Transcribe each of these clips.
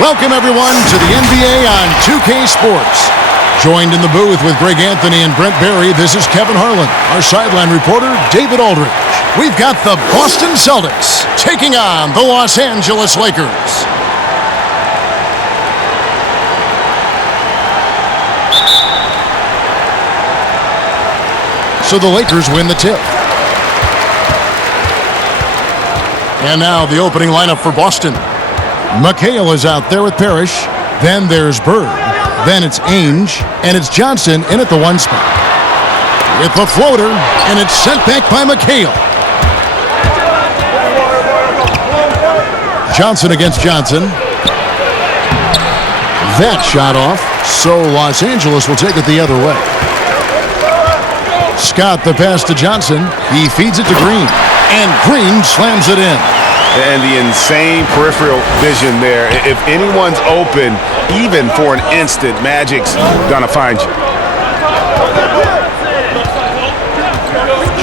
Welcome, everyone, to the NBA on 2K Sports. Joined in the booth with Greg Anthony and Brent Barry, this is Kevin Harlan. Our sideline reporter, David Aldridge. We've got the Boston Celtics taking on the Los Angeles Lakers. So the Lakers win the tip. And now the opening lineup for Boston. McHale is out there with Parrish. Then there's Bird. Then it's Ainge. And it's Johnson in at the one spot. With the floater. And it's sent back by McHale. Johnson against Johnson. That shot off. So Los Angeles will take it the other way. Scott the pass to Johnson. He feeds it to Green. And Green slams it in. And the insane peripheral vision there. If anyone's open, even for an instant, Magic's gonna find you.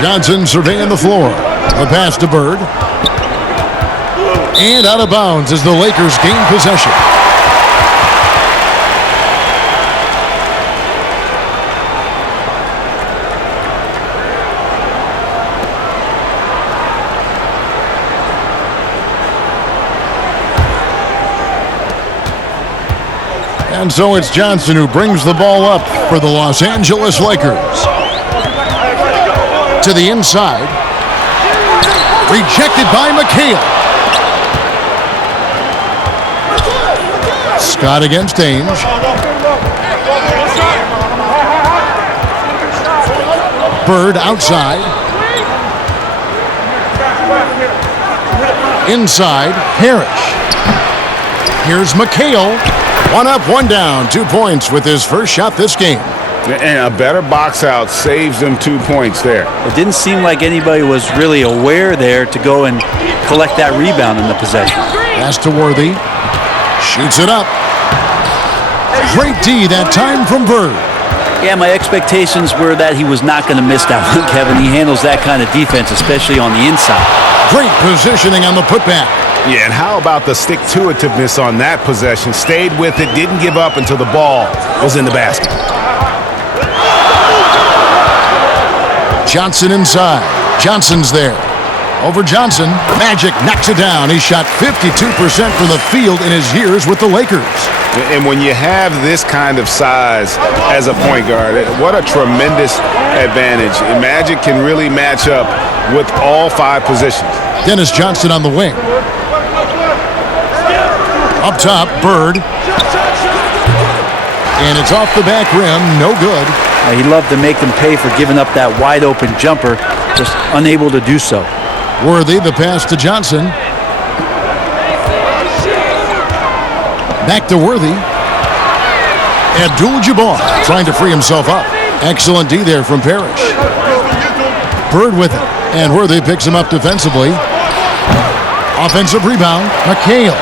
Johnson surveying the floor. The pass to Bird. And out of bounds as the Lakers gain possession. And so it's Johnson who brings the ball up for the Los Angeles Lakers. To the inside. Rejected by McHale. Scott against Ainge. Bird outside. Inside, Parrish. Here's McHale. One up, one down. 2 points with his first shot this game. And a better box out saves them 2 points there. It didn't seem like anybody was really aware there to go and collect that rebound in the possession. Pass to Worthy. Shoots it up. Great D that time from Bird. Yeah, my expectations were that he was not going to miss that one, Kevin. He handles that kind of defense, especially on the inside. Great positioning on the putback. Yeah, and how about the stick-to-itiveness on that possession? Stayed with it, didn't give up until the ball was in the basket. Johnson inside. Johnson's there. Over Johnson. Magic knocks it down. He shot 52% from the field in his years with the Lakers. And when you have this kind of size as a point guard, what a tremendous advantage. And Magic can really match up with all 5 positions. Dennis Johnson on the wing. Up top, Bird. And it's off the back rim. No good. He loved to make them pay for giving up that wide-open jumper, just unable to do so. Worthy, the pass to Johnson. Back to Worthy. Abdul-Jabbar trying to free himself up. Excellent D there from Parrish. Bird with it. And Worthy picks him up defensively. Offensive rebound. McHale.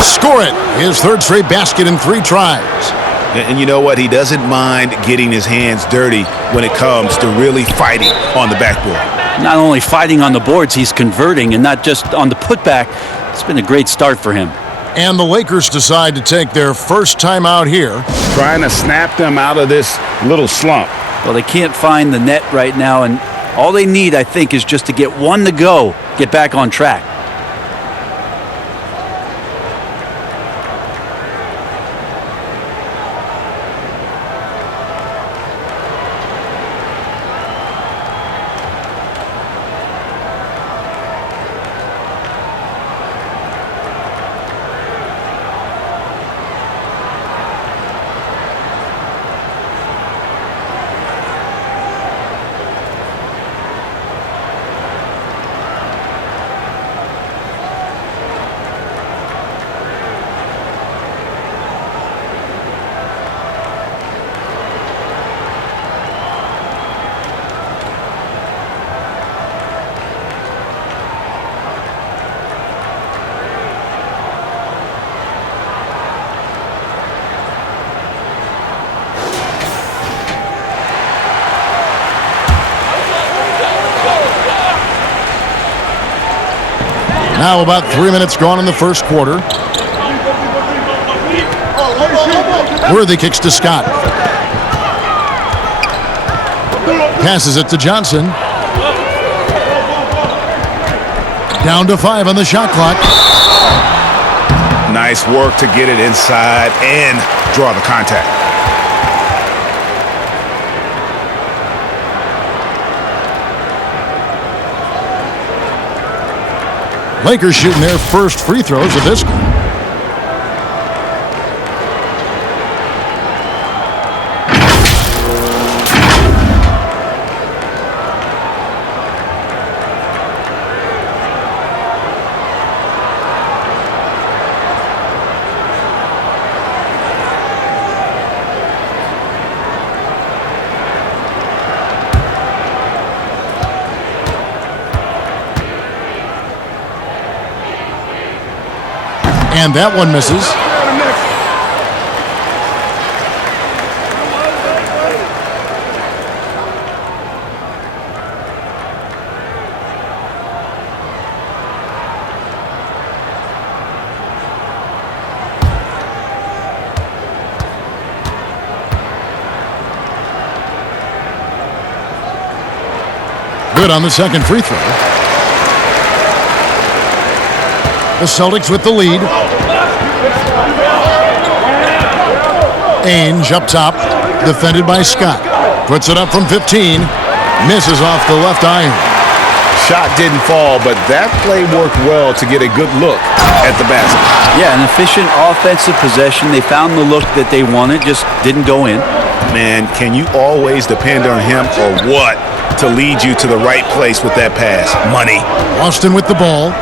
Score it. His 3rd straight basket in 3 tries. And you know what? He doesn't mind getting his hands dirty when it comes to really fighting on the backboard. Not only fighting on the boards, he's converting, and not just on the putback. It's been a great start for him. And the Lakers decide to take their first time out here. Trying to snap them out of this little slump. Well, they can't find the net right now, and all they need, I think, is just to get one to go, get back on track. Now about 3 minutes gone in the first quarter. Worthy kicks to Scott. Passes it to Johnson. Down to 5 on the shot clock. Nice work to get it inside and draw the contact. Lakers shooting their first free throws of this game. And that one misses. Good on the second free throw. The Celtics with the lead. Ainge up top, defended by Scott. Puts it up from 15. Misses off the left iron. Shot didn't fall, but that play worked well to get a good look at the basket. Yeah, an efficient offensive possession. They found the look that they wanted, just didn't go in. Man, can you always depend on him or what to lead you to the right place with that pass? Money. Boston with the ball.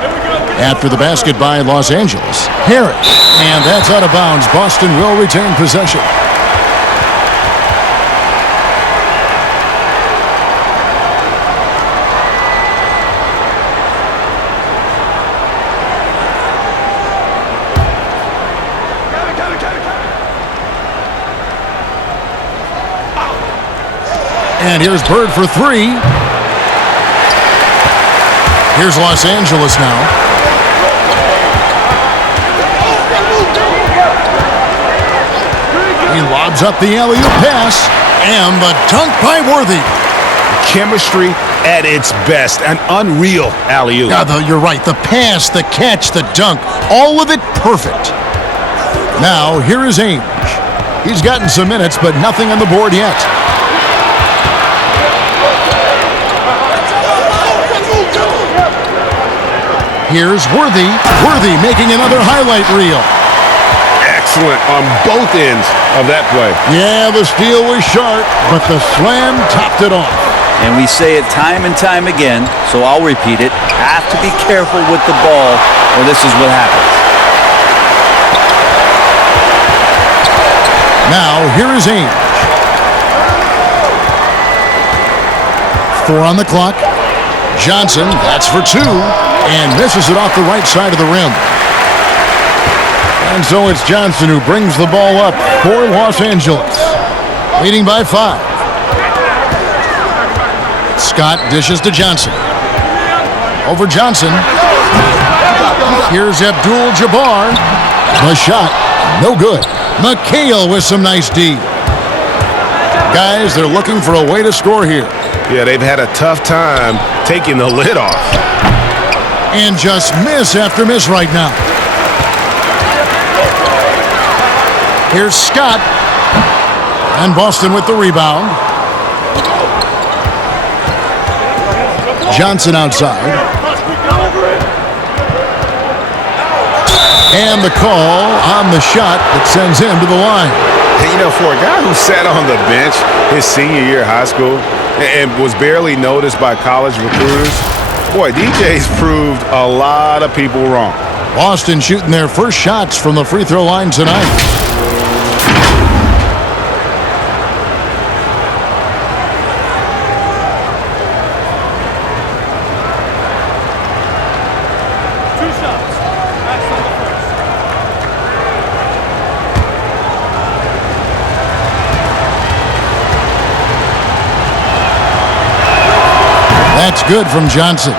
After the basket by Los Angeles. Harris. And that's out of bounds. Boston will retain possession. And here's Bird for 3. Here's Los Angeles now. He lobs up the alley-oop pass, and the dunk by Worthy. Chemistry at its best, an unreal alley-oop. You're right. The pass, the catch, the dunk, all of it perfect. Now, here is Ainge. He's gotten some minutes, but nothing on the board yet. Here's Worthy. Worthy making another highlight reel. Excellent on both ends of that play. Yeah, the steal was sharp, but the slam topped it off. And we say it time and time again, so I'll repeat it. Have to be careful with the ball, or this is what happens. Now, here is Ainge. 4 on the clock. Johnson, that's for 2, and misses it off the right side of the rim. And so it's Johnson who brings the ball up for Los Angeles, leading by 5. Scott dishes to Johnson. Over Johnson. Here's Abdul-Jabbar. The shot, no good. McHale with some nice D. Guys, they're looking for a way to score here. Yeah, they've had a tough time taking the lid off. And just miss after miss right now. Here's Scott. And Boston with the rebound. Johnson outside. And the call on the shot that sends him to the line. And, you know, for a guy who sat on the bench his senior year of high school and was barely noticed by college recruiters, boy, DJ's proved a lot of people wrong. Boston shooting their first shots from the free throw line tonight. That's good from Johnson.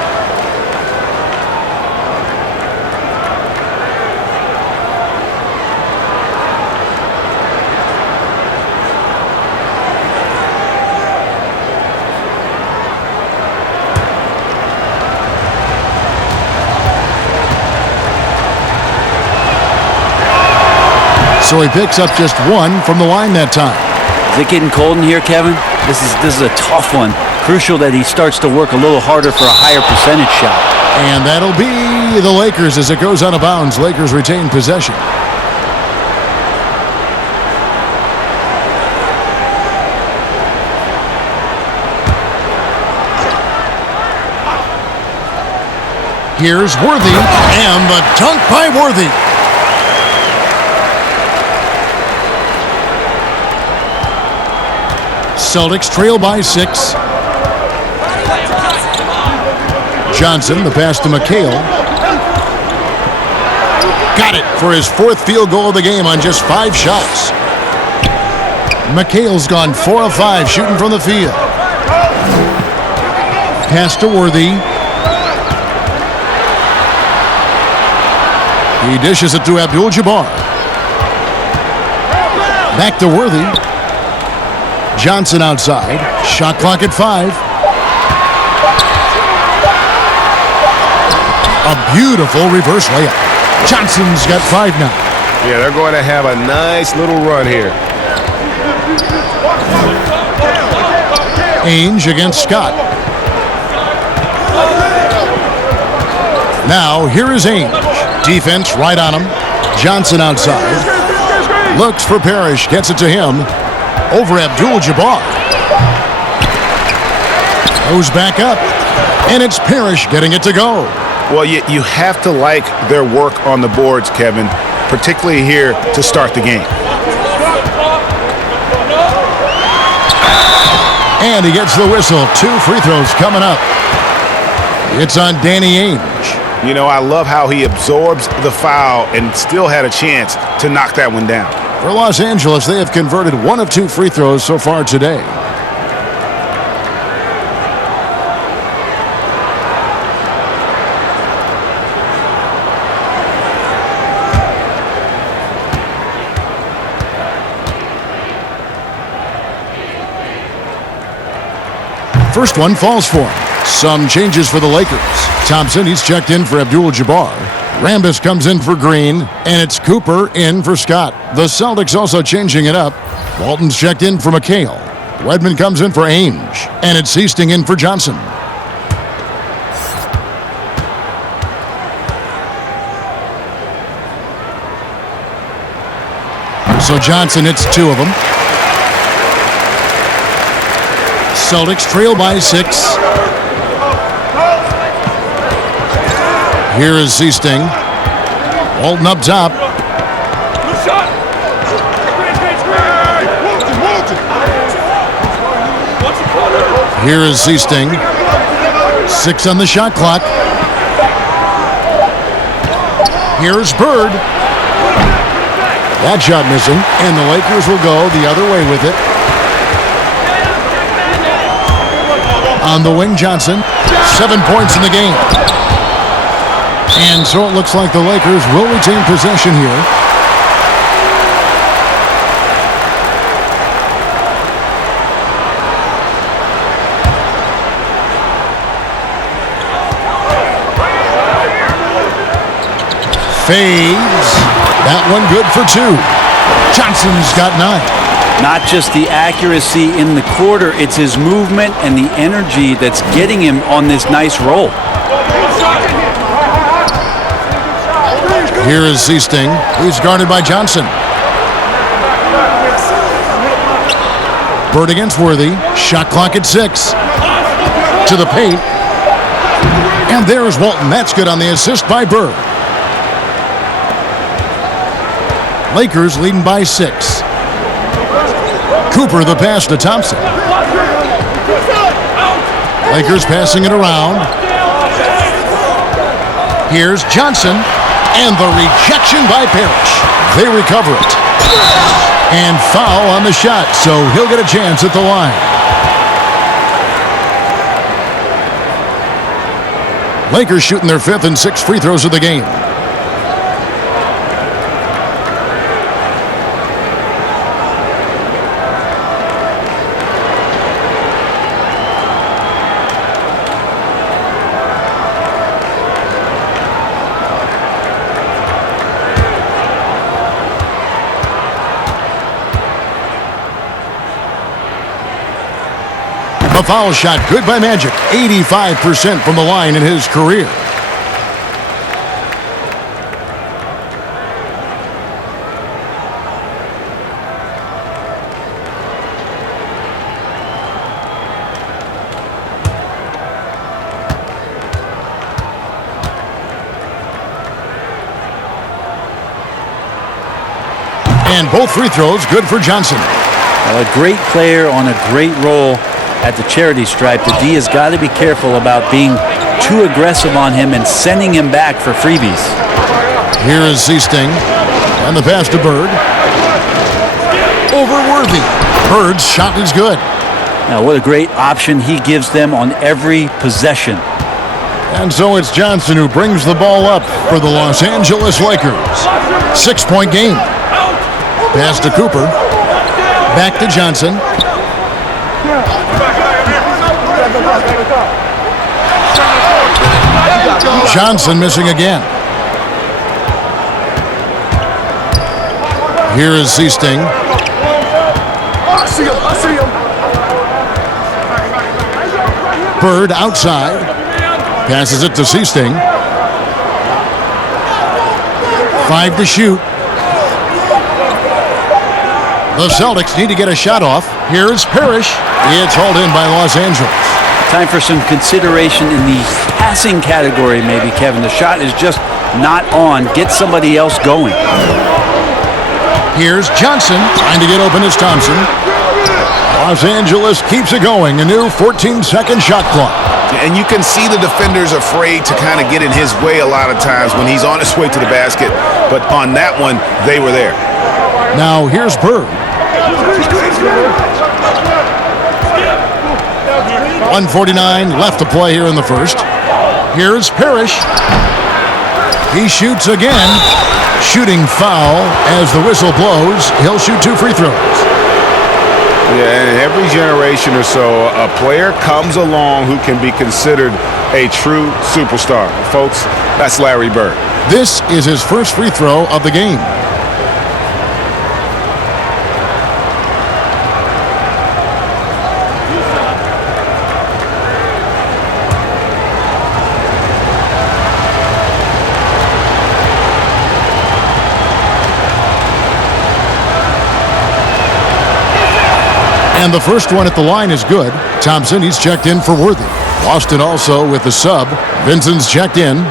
So he picks up just one from the line that time. Is it getting cold in here, Kevin? This is a tough one. Crucial that he starts to work a little harder for a higher percentage shot. And that'll be the Lakers as it goes out of bounds. Lakers retain possession. Here's Worthy, and the dunk by Worthy. Celtics trail by 6. Johnson, the pass to McHale. Got it for his 4th field goal of the game on just 5 shots. McHale's gone 4 of 5 shooting from the field. Pass to Worthy. He dishes it to Abdul-Jabbar. Back to Worthy. Johnson outside. Shot clock at 5. A beautiful reverse layup. Johnson's got 5 now. Yeah, they're going to have a nice little run here. Ainge against Scott. Now, here is Ainge. Defense right on him. Johnson outside. Looks for Parrish. Gets it to him. Over Abdul-Jabbar. Goes back up. And it's Parrish getting it to go. Well, you have to like their work on the boards, Kevin, particularly here to start the game. And he gets the whistle. 2 free throws coming up. It's on Danny Ainge. You know, I love how he absorbs the foul and still had a chance to knock that one down. For Los Angeles, they have converted 1 of 2 free throws so far today. First one falls for him. Some changes for the Lakers. Thompson, he's checked in for Abdul-Jabbar. Rambis comes in for Green, and it's Cooper in for Scott. The Celtics also changing it up. Walton's checked in for McHale. Wedman comes in for Ainge, and it's Easting in for Johnson. So Johnson hits 2 of them. Celtics trail by 6. Here is Easting. Walton up top. Here is Easting. 6 on the shot clock. Here's Bird. That shot missing, and the Lakers will go the other way with it. On the wing, Johnson. 7 points in the game. And so it looks like the Lakers will retain possession here. Fades. That one good for 2. Johnson's got 9. Not just the accuracy in the quarter, it's his movement and the energy that's getting him on this nice roll. Here is Easting. He's guarded by Johnson. Bird against Worthy. Shot clock at 6. To the paint. And there's Walton. That's good on the assist by Bird. Lakers leading by 6. Cooper the pass to Thompson. Lakers passing it around. Here's Johnson. And the rejection by Parrish. They recover it. And foul on the shot, so he'll get a chance at the line. Lakers shooting their 5th and 6th free throws of the game. foul shot, good by Magic. 85% from the line in his career. And both free throws good for Johnson. Well, a great player on a great role at the charity stripe. The D has got to be careful about being too aggressive on him and sending him back for freebies. Here is Seasting. And the pass to Bird. Over Worthy. Bird's shot is good. Now, what a great option he gives them on every possession. And so it's Johnson who brings the ball up for the Los Angeles Lakers. 6-point game. Pass to Cooper. Back to Johnson. Johnson missing again. Here is Seasting. I see him. Bird outside. Passes it to Seasting. 5 to shoot. The Celtics need to get a shot off. Here's Parrish. It's hauled in by Los Angeles. Time for some consideration in the passing category, maybe, Kevin. The shot is just not on. Get somebody else going. Here's Johnson. Trying to get open is Thompson. Los Angeles keeps it going. A new 14-second shot clock. And you can see the defenders afraid to kind of get in his way a lot of times when he's on his way to the basket. But on that one, they were there. Now here's Bird. 1:49 left to play here in the first. Here's Parrish. He shoots again. Shooting foul as the whistle blows. He'll shoot 2 free throws. Yeah, and every generation or so, a player comes along who can be considered a true superstar. Folks, that's Larry Bird. This is his first free throw of the game. And the first one at the line is good. Thompson, he's checked in for Worthy. Boston also with the sub. Vincent's checked in.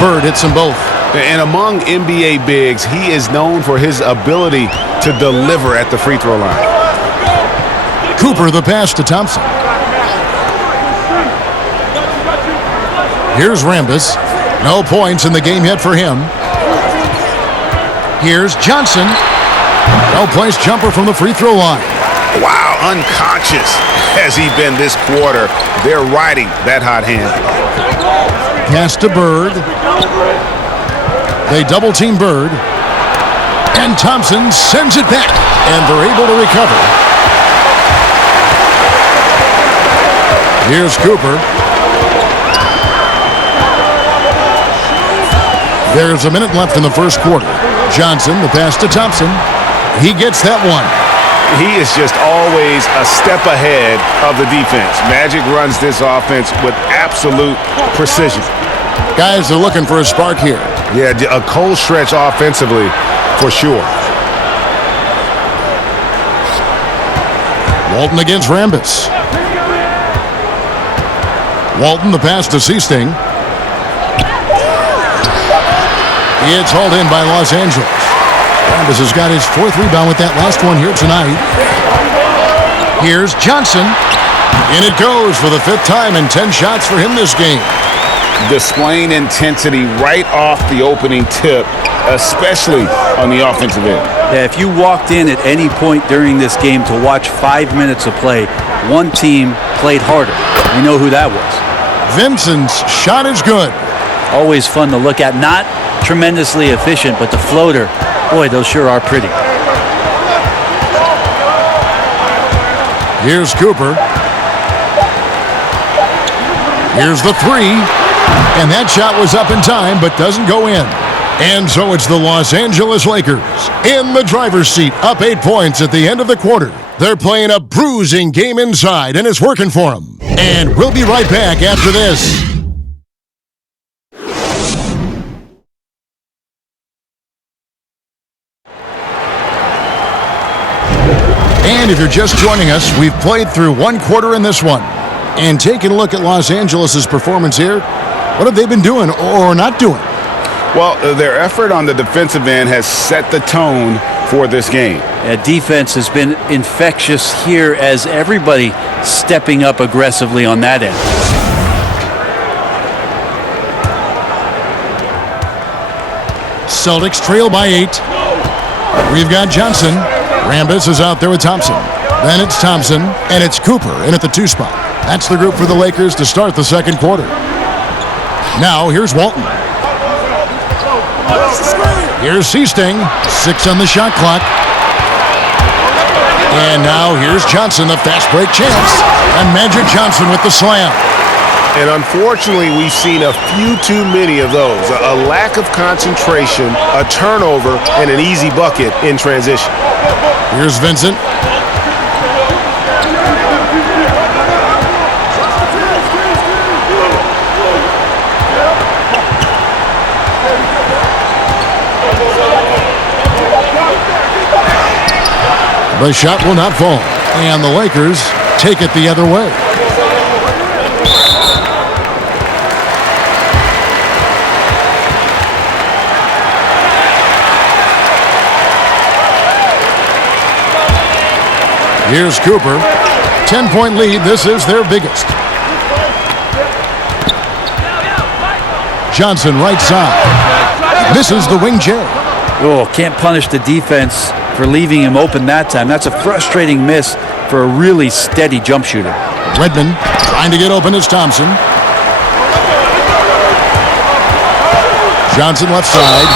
Bird hits them both. And among NBA bigs, he is known for his ability to deliver at the free throw line. Cooper the pass to Thompson. Here's Rambis. No points in the game yet for him. Here's Johnson. No place jumper from the free throw line. Wow, unconscious has he been this quarter. They're riding that hot hand. Pass to Bird. They double team Bird. And Thompson sends it back. And they're able to recover. Here's Cooper. There's a minute left in the first quarter. Johnson, the pass to Thompson. He gets that one. He is just always a step ahead of the defense. Magic runs this offense with absolute precision. Guys are looking for a spark here. Yeah, a cold stretch offensively for sure. Walton against Rambis. Walton, the pass to Seasting. It's hauled in by Los Angeles. Rambis has got his 4th rebound with that last one here tonight. Here's Johnson. And it goes for the 5th time and 10 shots for him this game. Displaying intensity right off the opening tip, especially on the offensive end. Yeah, if you walked in at any point during this game to watch 5 minutes of play, one team played harder. You know who that was. Vincent's shot is good. Always fun to look at. Not tremendously efficient, but the floater, boy, those sure are pretty. Here's Cooper. Here's the three. And that shot was up in time, but doesn't go in. And so it's the Los Angeles Lakers in the driver's seat, up 8 points at the end of the quarter. They're playing a bruising game inside, and it's working for them. And we'll be right back after this. And if you're just joining us, we've played through one quarter in this one. And taking a look at Los Angeles' performance here, what have they been doing or not doing? Well, their effort on the defensive end has set the tone for this game. Defense has been infectious here as everybody stepping up aggressively on that end. Celtics trail by 8. We've got Johnson. Rambis is out there with Thompson. Then it's Thompson, and it's Cooper in at the 2 spot. That's the group for the Lakers to start the second quarter. Now, here's Walton. Here's Seasting. 6 on the shot clock. And now here's Johnson, the fast break chance. And Magic Johnson with the slam. And unfortunately, we've seen a few too many of those. A lack of concentration, a turnover, and an easy bucket in transition. Here's Vincent. The shot will not fall, and the Lakers take it the other way. Here's Cooper. 10-point lead. This is their biggest. Johnson right side. Misses the wing J. Oh, can't punish the defense for leaving him open that time. That's a frustrating miss for a really steady jump shooter. Redmond trying to get open is Thompson. Johnson left side.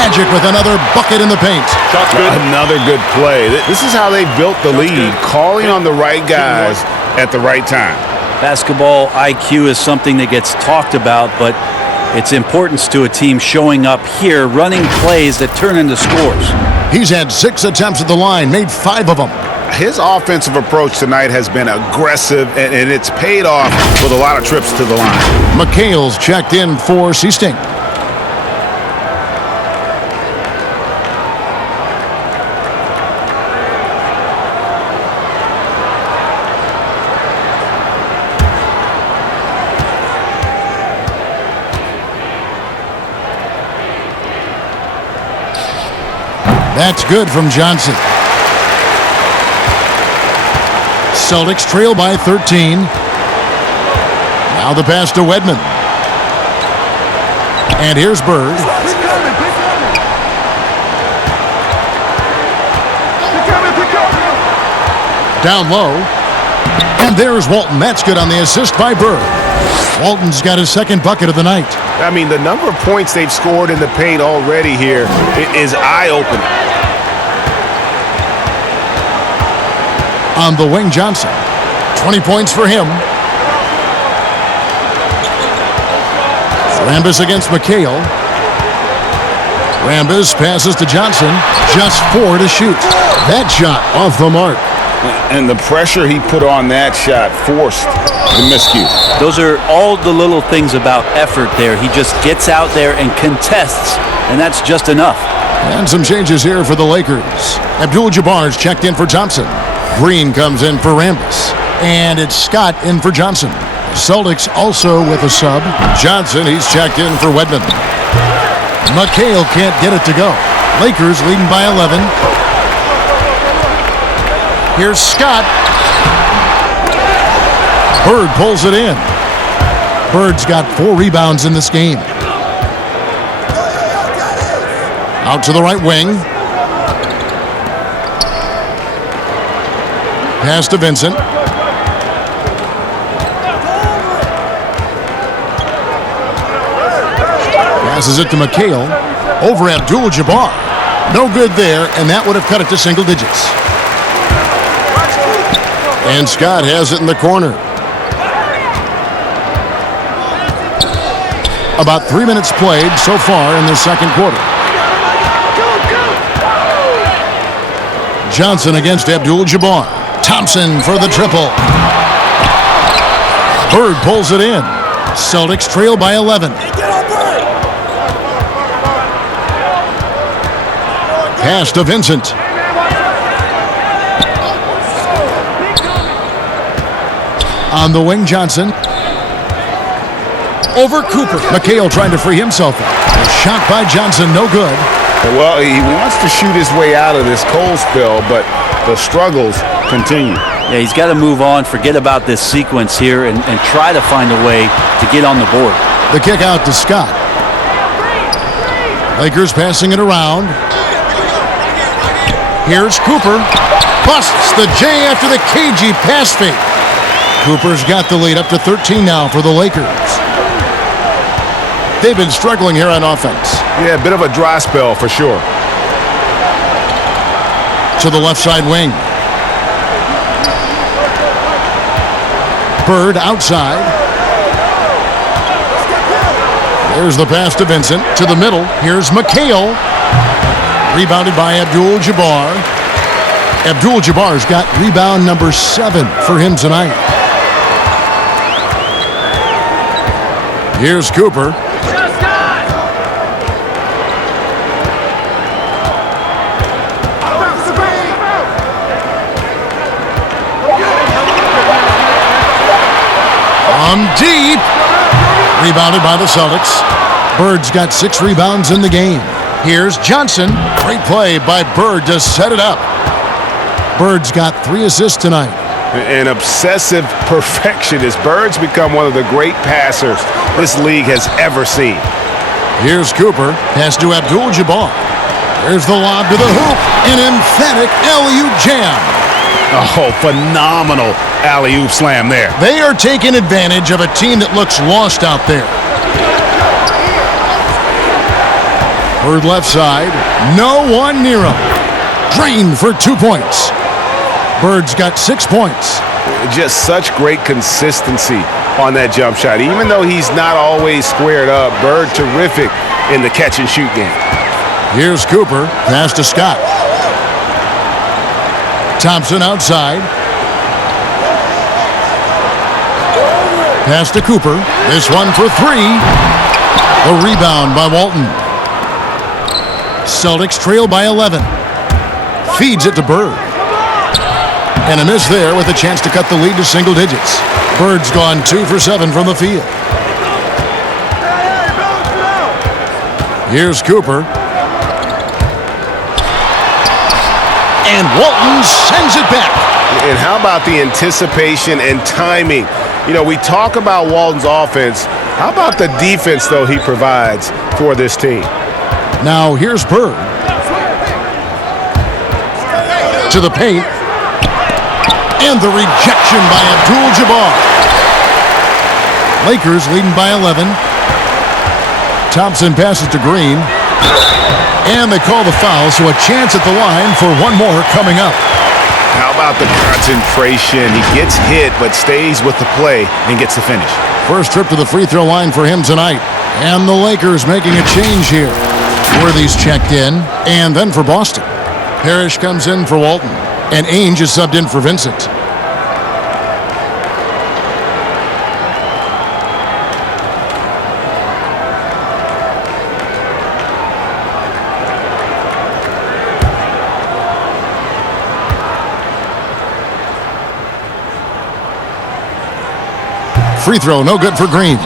Magic with another bucket in the paint. Another good play. This is how they built the lead, calling on the right guys at the right time. Basketball IQ is something that gets talked about, but its importance to a team showing up here, running plays that turn into scores. He's had 6 attempts at the line, made 5 of them. His offensive approach tonight has been aggressive, and it's paid off with a lot of trips to the line. McHale's checked in for Seasting. That's good from Johnson. Celtics trail by 13. Now the pass to Wedman. And here's Bird. Down low. And there's Walton. That's good on the assist by Bird. Walton's got his second bucket of the night. I mean, the number of points they've scored in the paint already here is eye-opening. On the wing, Johnson. 20 points for him. Rambis against McHale. Rambis passes to Johnson. Just 4 to shoot. That shot off the mark. And the pressure he put on that shot forced the miscue. Those are all the little things about effort there. He just gets out there and contests, and that's just enough. And some changes here for the Lakers. Abdul-Jabbar's checked in for Thompson. Green comes in for Rambis. And it's Scott in for Johnson. Celtics also with a sub. Johnson, he's checked in for Wedman. McHale can't get it to go. Lakers leading by 11. Here's Scott. Bird pulls it in. Bird's got 4 rebounds in this game. Out to the right wing. Pass to Vincent. Passes it to McHale. Over Abdul-Jabbar. No good there, and that would have cut it to single digits. And Scott has it in the corner. About 3 minutes played so far in the second quarter. Johnson against Abdul-Jabbar. Thompson for the triple. Bird pulls it in. Celtics trail by 11. Pass to Vincent. On the wing, Johnson. Over Cooper. McHale trying to free himself. A shot by Johnson, no good. Well, he wants to shoot his way out of this cold spell, but the struggles continue. Yeah, he's got to move on, forget about this sequence here, and try to find a way to get on the board. The kick out to Scott. Lakers passing it around. Here's Cooper. Busts the J after the cagey pass fake. Cooper's got the lead up to 13 now for the Lakers. They've been struggling here on offense. Yeah, a bit of a dry spell for sure. To the left side wing. Bird outside. There's the pass to Vincent. To the middle. Here's McHale. Rebounded by Abdul-Jabbar. Abdul-Jabbar's got rebound number 7 for him tonight. Here's Cooper. From deep. Rebounded by the Celtics. Bird's got 6 rebounds in the game. Here's Johnson. Great play by Bird to set it up. Bird's got 3 assists tonight. An obsessive perfectionist. Bird's become one of the great passers this league has ever seen. Here's Cooper. Pass to Abdul-Jabbar. There's the lob to the hoop. An emphatic alley-oop jam. Oh, phenomenal alley-oop slam there. They are taking advantage of a team that looks lost out there. Bird left side. No one near him. Drained for 2 points. Bird's got 6 points. Just such great consistency on that jump shot. Even though he's not always squared up, Bird terrific in the catch-and-shoot game. Here's Cooper. Pass to Scott. Thompson outside. Pass to Cooper. This one for 3. A rebound by Walton. Celtics trail by 11. Feeds it to Bird. And a miss there with a chance to cut the lead to single digits. Bird's gone 2 for 7 from the field. Here's Cooper. And Walton sends it back. And how about the anticipation and timing? You know, we talk about Walton's offense. How about the defense, though, he provides for this team? Now here's Bird. To the paint. And the rejection by Abdul-Jabbar. Lakers leading by 11. Thompson passes to Green. And they call the foul, so a chance at the line for one more coming up. How about the concentration? He gets hit but stays with the play and gets the finish. First trip to the free throw line for him tonight. And the Lakers making a change here. Worthy's checked in. And then for Boston. Parrish comes in for Walton. And Ainge is subbed in for Vincent. Free throw, no good for Green.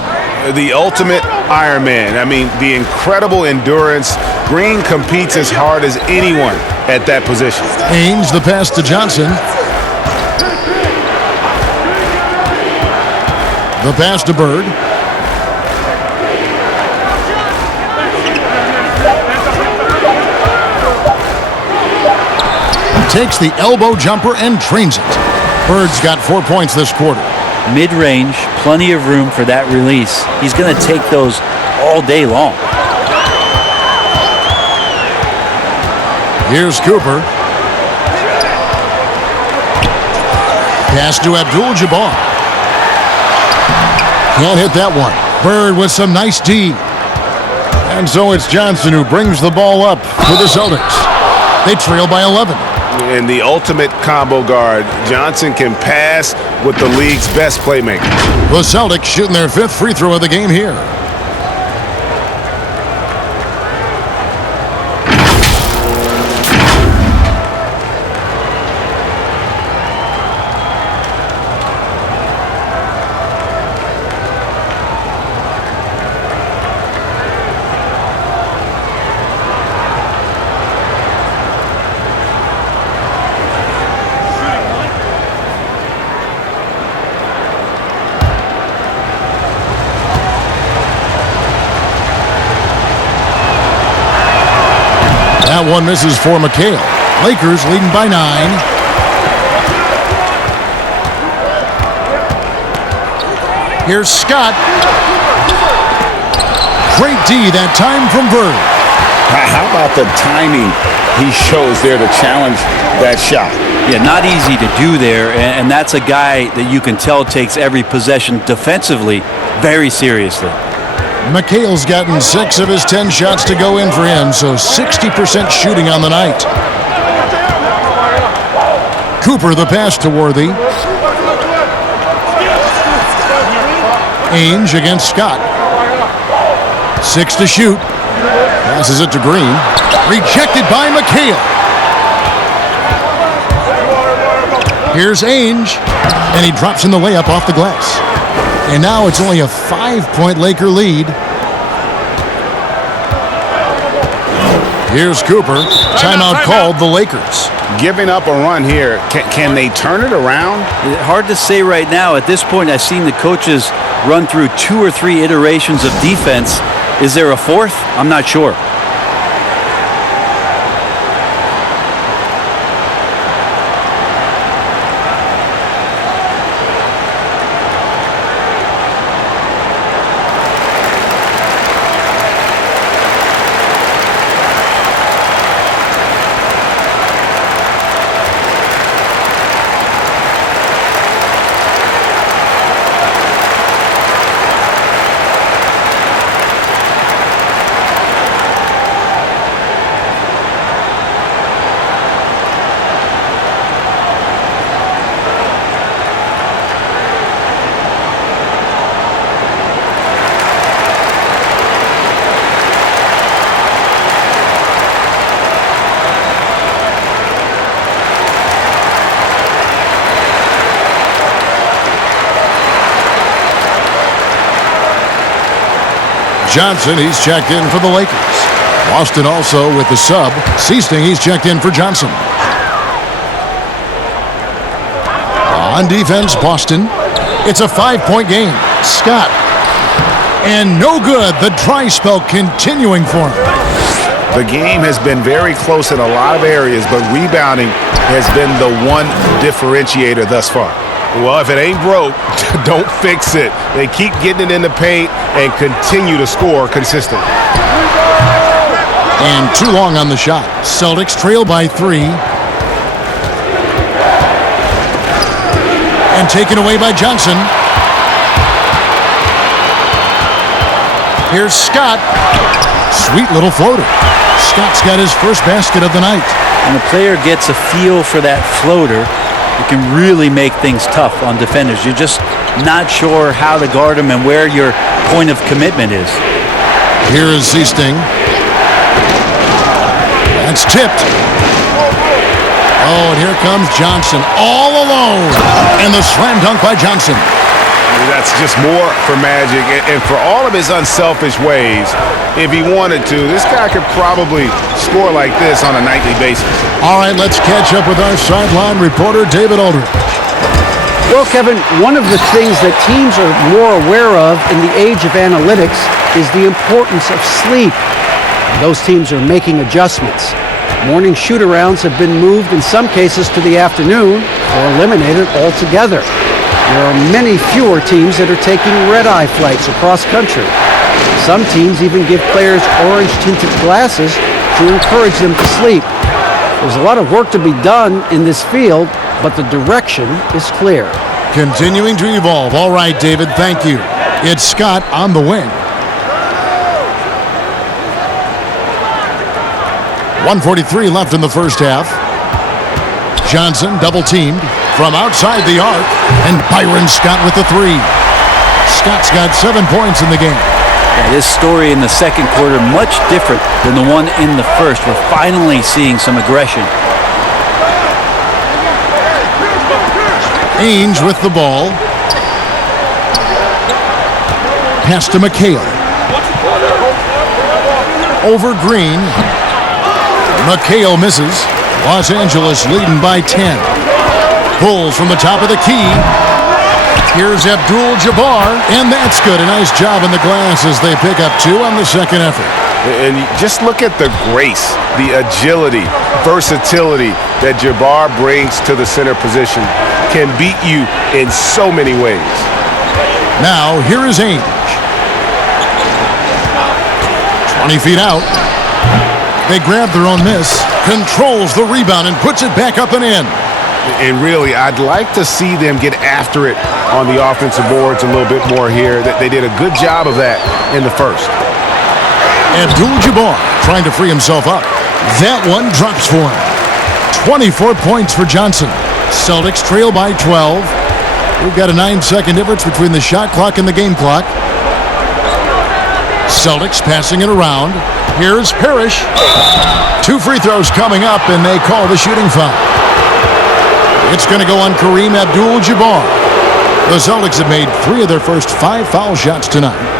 The ultimate Ironman. I mean, the incredible endurance. Green competes as hard as anyone at that position. Ainge, the pass to Johnson. The pass to Bird. Takes the elbow jumper and drains it. Bird's got 4 points this quarter. Mid-range, plenty of room for that release. He's going to take those all day long. Here's Cooper. Pass to Abdul-Jabbar. Can't hit that one. Bird with some nice D. And so it's Johnson who brings the ball up for the Celtics. They trail by 11. And the ultimate combo guard, Johnson can pass with the league's best playmaker. The Celtics shooting their 5th free throw of the game here. That one misses for McHale. Lakers leading by 9. Here's Scott. Great D that time from Bird. How about the timing he shows there to challenge that shot? Yeah, not easy to do there, and that's a guy that you can tell takes every possession defensively very seriously. McHale's gotten 6 of his 10 shots to go in for him, so 60% shooting on the night. Cooper the pass to Worthy. Ainge against Scott. 6 to shoot. Passes it to Green. Rejected by McHale. Here's Ainge, and he drops in the layup off the glass. And now it's only a 5-point Laker lead. Here's Cooper. Timeout called the Lakers. Giving up a run here. Can they turn it around? Hard to say right now. At this point, I've seen the coaches run through 2 or 3 iterations of defense. Is there a 4th? I'm not sure. Johnson, he's checked in for the Lakers. Boston also with the sub. Seasting, he's checked in for Johnson. On defense, Boston. It's a 5-point game. Scott. And no good. The dry spell continuing for him. The game has been very close in a lot of areas, but rebounding has been the one differentiator thus far. Well, if it ain't broke, don't fix it. They keep getting it in the paint and continue to score consistently. And too long on the shot. Celtics trail by 3. And taken away by Johnson. Here's Scott. Sweet little floater. Scott's got his first basket of the night. When a player gets a feel for that floater, it can really make things tough on defenders. You're just not sure how to guard them and where your point of commitment is. Here is Seasting. That's tipped. Oh, and here comes Johnson all alone. And the slam dunk by Johnson. That's just more for Magic. And for all of his unselfish ways, if he wanted to, this guy could probably score like this on a nightly basis. All right, let's catch up with our sideline reporter, David Aldridge. Well, Kevin, one of the things that teams are more aware of in the age of analytics is the importance of sleep. And those teams are making adjustments. Morning shoot-arounds have been moved in some cases to the afternoon or eliminated altogether. There are many fewer teams that are taking red-eye flights across country. Some teams even give players orange-tinted glasses to encourage them to sleep. There's a lot of work to be done in this field, but the direction is clear. Continuing to evolve. All right, David, thank you. It's Scott on the wing. 1:43 left in the first half. Johnson double-teamed from outside the arc, and Byron Scott with the three. Scott's got 7 points in the game. Yeah, this story in the second quarter much different than the one in the first. We're finally seeing some aggression. Ainge with the ball. Pass to McHale. Over Green. McHale misses. Los Angeles leading by 10. Pulls from the top of the key. Here's Abdul-Jabbar, and that's good. A nice job in the glass as they pick up 2 on the second effort. And just look at the grace, the agility, versatility that Jabbar brings to the center position. Can beat you in so many ways. Now, here is Ainge. 20 feet out. They grab their own miss. Controls the rebound and puts it back up and in. And really, I'd like to see them get after it on the offensive boards a little bit more here. They did a good job of that in the first. Abdul-Jabbar trying to free himself up. That one drops for him. 24 points for Johnson. Celtics trail by 12. We've got a 9-second difference between the shot clock and the game clock. Celtics passing it around. Here's Parrish. 2 free throws coming up, and they call the shooting foul. It's going to go on Kareem Abdul-Jabbar. The Celtics have made 3 of their first 5 foul shots tonight.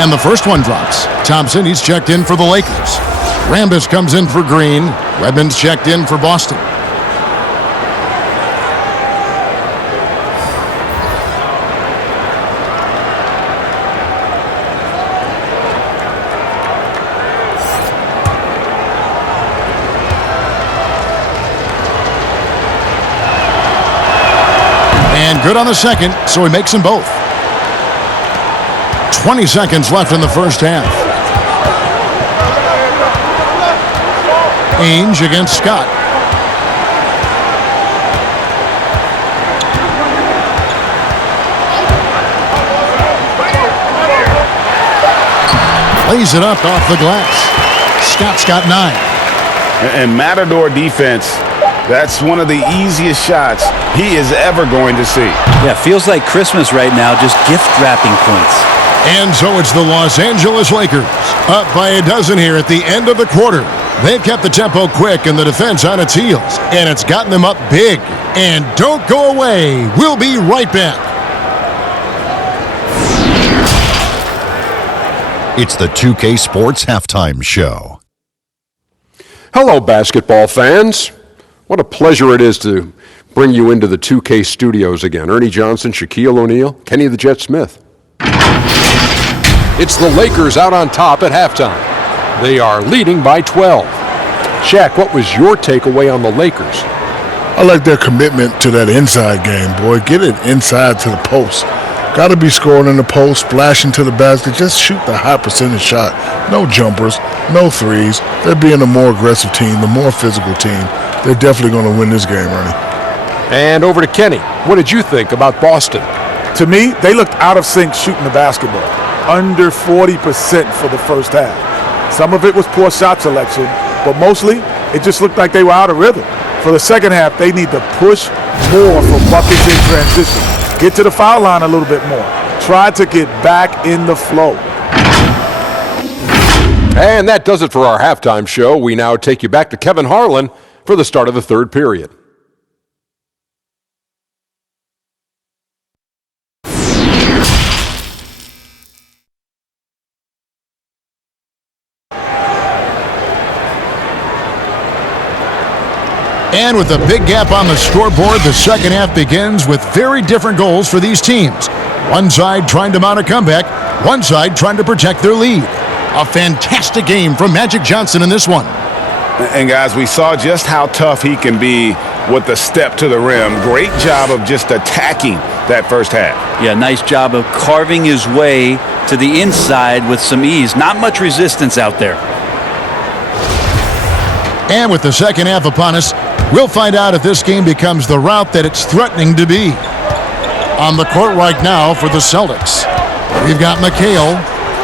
And the first one drops. Thompson, he's checked in for the Lakers. Rambis comes in for Green. Redmond's checked in for Boston. And good on the second, so he makes them both. 20 seconds left in the first half. Ainge against Scott. Lays it up off the glass. Scott's got 9. And Matador defense, that's one of the easiest shots he is ever going to see. Yeah, feels like Christmas right now, just gift wrapping points. And so it's the Los Angeles Lakers up by a dozen here at the end of the quarter. They've kept the tempo quick and the defense on its heels, and it's gotten them up big. And don't go away. We'll be right back. It's the 2K Sports Halftime Show. Hello, basketball fans. What a pleasure it is to bring you into the 2K studios again. Ernie Johnson, Shaquille O'Neal, Kenny the Jet Smith. It's the Lakers out on top at halftime. They are leading by 12. Shaq, what was your takeaway on the Lakers? I like their commitment to that inside game, boy. Get it inside to the post. Got to be scoring in the post, splashing to the basket. Just shoot the high percentage shot. No jumpers, no threes. They're being a more aggressive team, the more physical team. They're definitely going to win this game, Ernie. And over to Kenny. What did you think about Boston? To me, they looked out of sync shooting the basketball. Under 40% for the first half. Some of it was poor shot selection, but mostly it just looked like they were out of rhythm. For the second half, they need to push more for buckets in transition. Get to the foul line a little bit more. Try to get back in the flow. And that does it for our halftime show. We now take you back to Kevin Harlan for the start of the third period. And with a big gap on the scoreboard, the second half begins with very different goals for these teams. One side trying to mount a comeback, one side trying to protect their lead. A fantastic game from Magic Johnson in this one. And guys, we saw just how tough he can be with the step to the rim. Great job of just attacking that first half. Yeah, nice job of carving his way to the inside with some ease. Not much resistance out there. And with the second half upon us, we'll find out if this game becomes the route that it's threatening to be. On the court right now for the Celtics, we've got McHale.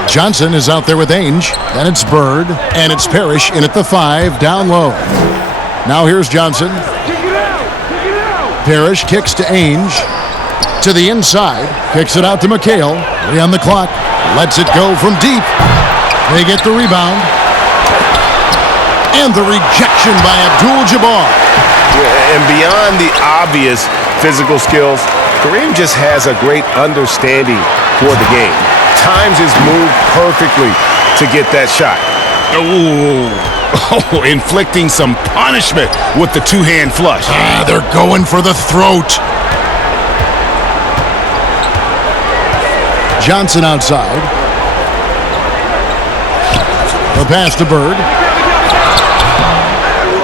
Johnson is out there with Ainge. Then it's Bird, and it's Parrish in at the 5, down low. Now here's Johnson. Parrish kicks to Ainge. To the inside, kicks it out to McHale. 3 on the clock. Lets it go from deep. They get the rebound. And the rejection by Abdul-Jabbar. And beyond the obvious physical skills, Kareem just has a great understanding for the game. Times his move perfectly to get that shot. Oh, inflicting some punishment with the two-hand flush. They're going for the throat. Johnson outside. The pass to Bird.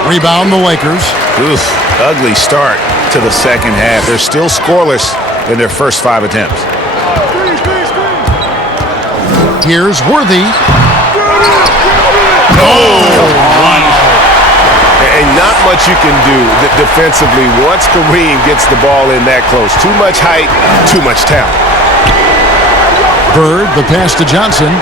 Rebound the Lakers. Oof, ugly start to the second half. They're still scoreless in their first 5 attempts. Here's Worthy. And not much you can do defensively once Kareem gets the ball in that close. Too much height, too much talent. Bird, the pass to Johnson.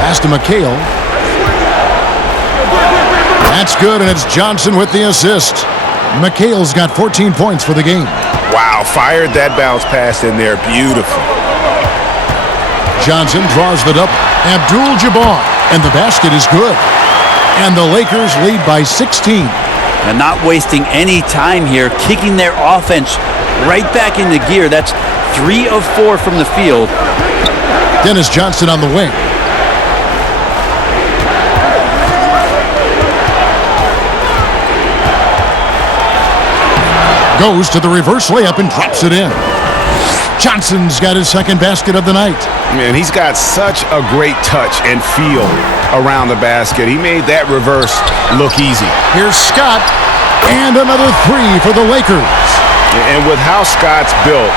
Pass to McHale. That's good, and it's Johnson with the assist. McHale's got 14 points for the game. Wow, fired that bounce pass in there. Beautiful. Johnson draws the double. Abdul-Jabbar, and the basket is good. And the Lakers lead by 16. And not wasting any time here, kicking their offense right back into gear. That's 3 of 4 from the field. Dennis Johnson on the wing. Goes to the reverse layup and drops it in. Johnson's got his second basket of the night. Man, he's got such a great touch and feel around the basket. He made that reverse look easy. Here's Scott, and another 3 for the Lakers. And with how Scott's built,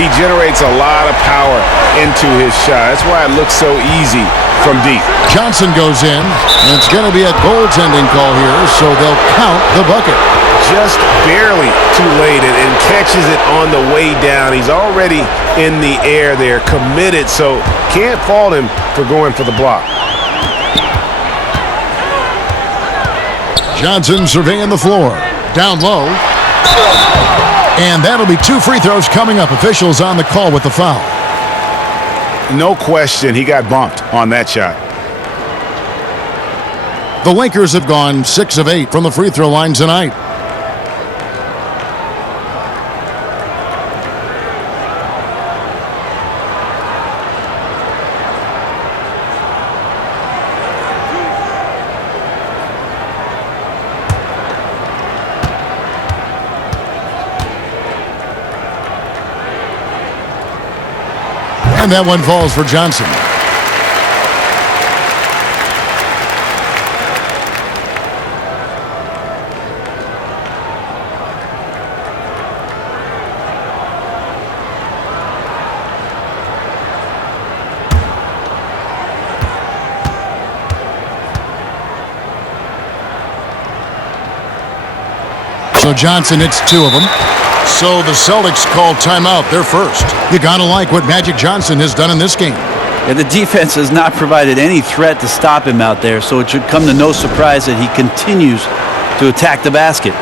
he generates a lot of power into his shot. That's why it looks so easy from deep. Johnson goes in, and it's going to be a goaltending call here, so they'll count the bucket. Just barely too late and catches it on the way down. He's already in the air there, committed, so can't fault him for going for the block. Johnson surveying the floor. Down low. And that'll be 2 free throws coming up. Officials on the call with the foul. No question, he got bumped on that shot. The Lakers have gone 6 of 8 from the free throw line tonight. And that one falls for Johnson. So Johnson hits 2 of them. So the Celtics call timeout, their first. You gotta like what Magic Johnson has done in this game. Yeah, the defense has not provided any threat to stop him out there, so it should come to no surprise that he continues to attack the basket.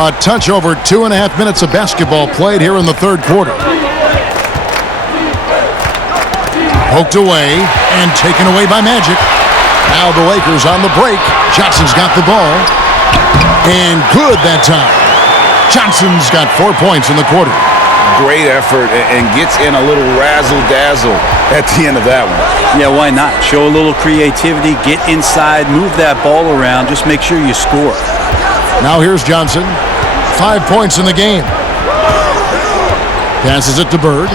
A touch over 2.5 minutes of basketball played here in the third quarter. Poked away and taken away by Magic. Now the Lakers on the break. Johnson's got the ball. And good that time. Johnson's got 4 points in the quarter. Great effort and gets in a little razzle-dazzle at the end of that one. Yeah, why not? Show a little creativity, get inside, move that ball around, just make sure you score. Now here's Johnson. 5 points in the game. Passes it to Bird.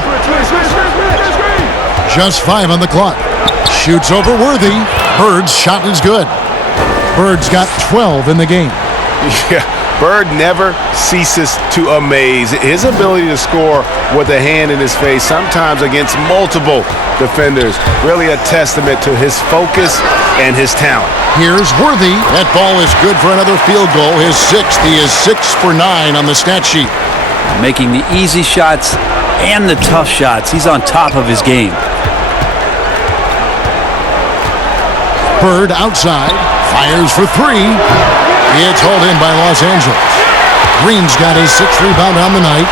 Just 5 on the clock. Shoots over Worthy. Bird's shot is good. Bird's got 12 in the game. Yeah, Bird never ceases to amaze. His ability to score with a hand in his face, sometimes against multiple defenders, really a testament to his focus and his talent. Here's Worthy. That ball is good for another field goal. His 6th. He is 6 for 9 on the stat sheet. Making the easy shots and the tough shots. He's on top of his game. Bird outside. Fires for 3. It's hauled in by Los Angeles. Green's got his 6th rebound on the night.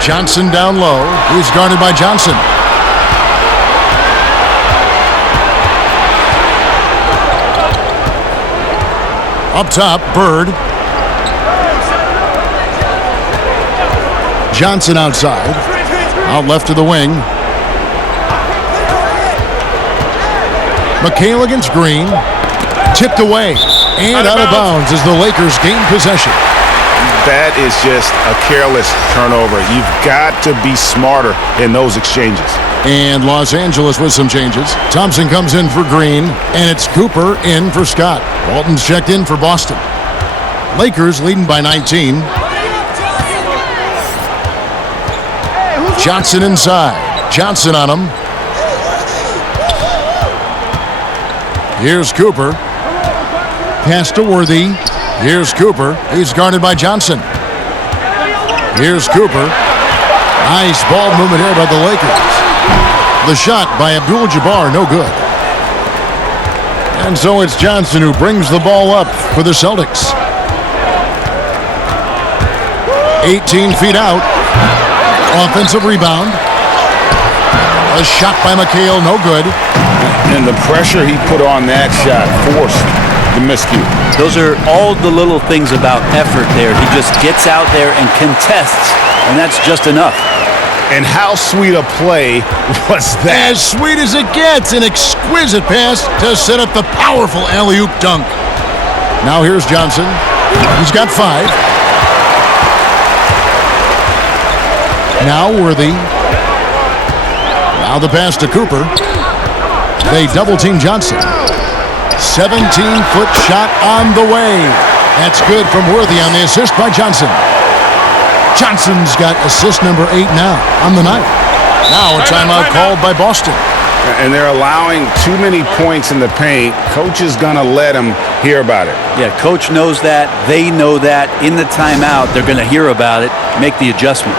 Johnson down low. He's guarded by Johnson. Up top, Bird. Johnson outside. Out left to the wing. McHale against Green. Tipped away. And out of bounds as the Lakers gain possession. That is just a careless turnover. You've got to be smarter in those exchanges. And Los Angeles with some changes. Thompson comes in for Green, and it's Cooper in for Scott. Walton's checked in for Boston. Lakers leading by 19. Johnson inside. Johnson on him. Here's Cooper. Pass to Worthy. Here's Cooper. He's guarded by Johnson. Here's Cooper. Nice ball movement here by the Lakers. The shot by Abdul-Jabbar, no good. And so it's Johnson who brings the ball up for the Celtics. 18 feet out. Offensive rebound. A shot by McHale, no good. And the pressure he put on that shot forced the miscue. Those are all the little things about effort there. He just gets out there and contests, and that's just enough. And how sweet a play was that? As sweet as it gets, an exquisite pass to set up the powerful alley-oop dunk. Now here's Johnson. He's got 5. Now Worthy. Now the pass to Cooper. They double-team Johnson. 17-foot shot on the way. That's good from Worthy on the assist by Johnson. Johnson's got assist number 8 now on the night. Now a timeout called by Boston. And they're allowing too many points in the paint. Coach is going to let them hear about it. Yeah, coach knows that. They know that. In the timeout, they're going to hear about it, make the adjustment.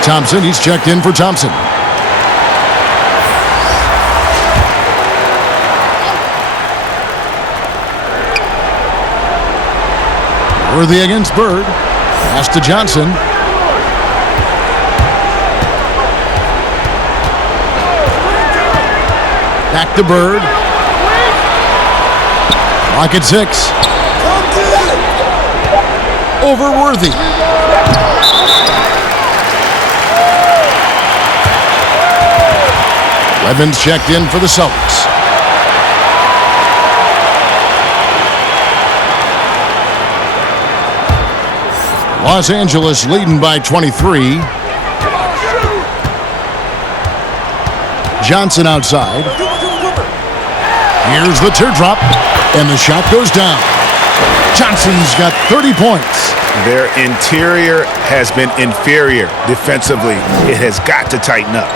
Thompson, he's checked in for Thompson. Worthy against Bird. Pass to Johnson. Back to Bird. Clock at 6. over Worthy. Edmonds checked in for the Celtics. Los Angeles leading by 23. Johnson outside. Here's the teardrop, and the shot goes down. Johnson's got 30 points. Their interior has been inferior defensively. It has got to tighten up.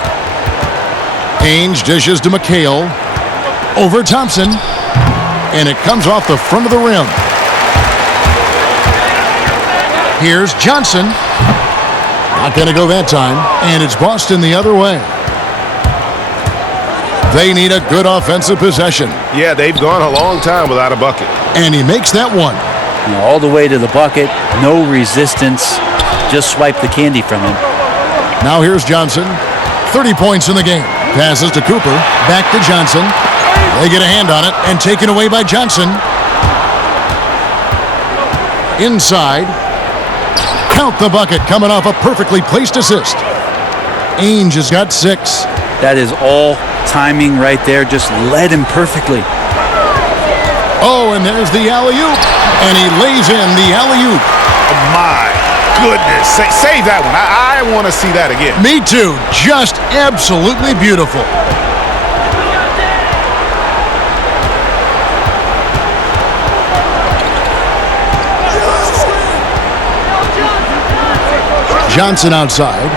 Ainge dishes to McHale. Over Thompson. And it comes off the front of the rim. Here's Johnson. Not going to go that time. And it's Boston the other way. They need a good offensive possession. Yeah, they've gone a long time without a bucket. And he makes that one. All the way to the bucket. No resistance. Just swipe the candy from him. Now here's Johnson. 30 points in the game. Passes to Cooper. Back to Johnson. They get a hand on it and taken away by Johnson. Inside. Count the bucket coming off a perfectly placed assist. Ainge has got 6. That is all timing right there. Just led him perfectly. Oh, and there's the alley-oop. And he lays in the alley-oop. My goodness. Save that one. I want to see that again. Me too. Just absolutely beautiful. Johnson outside.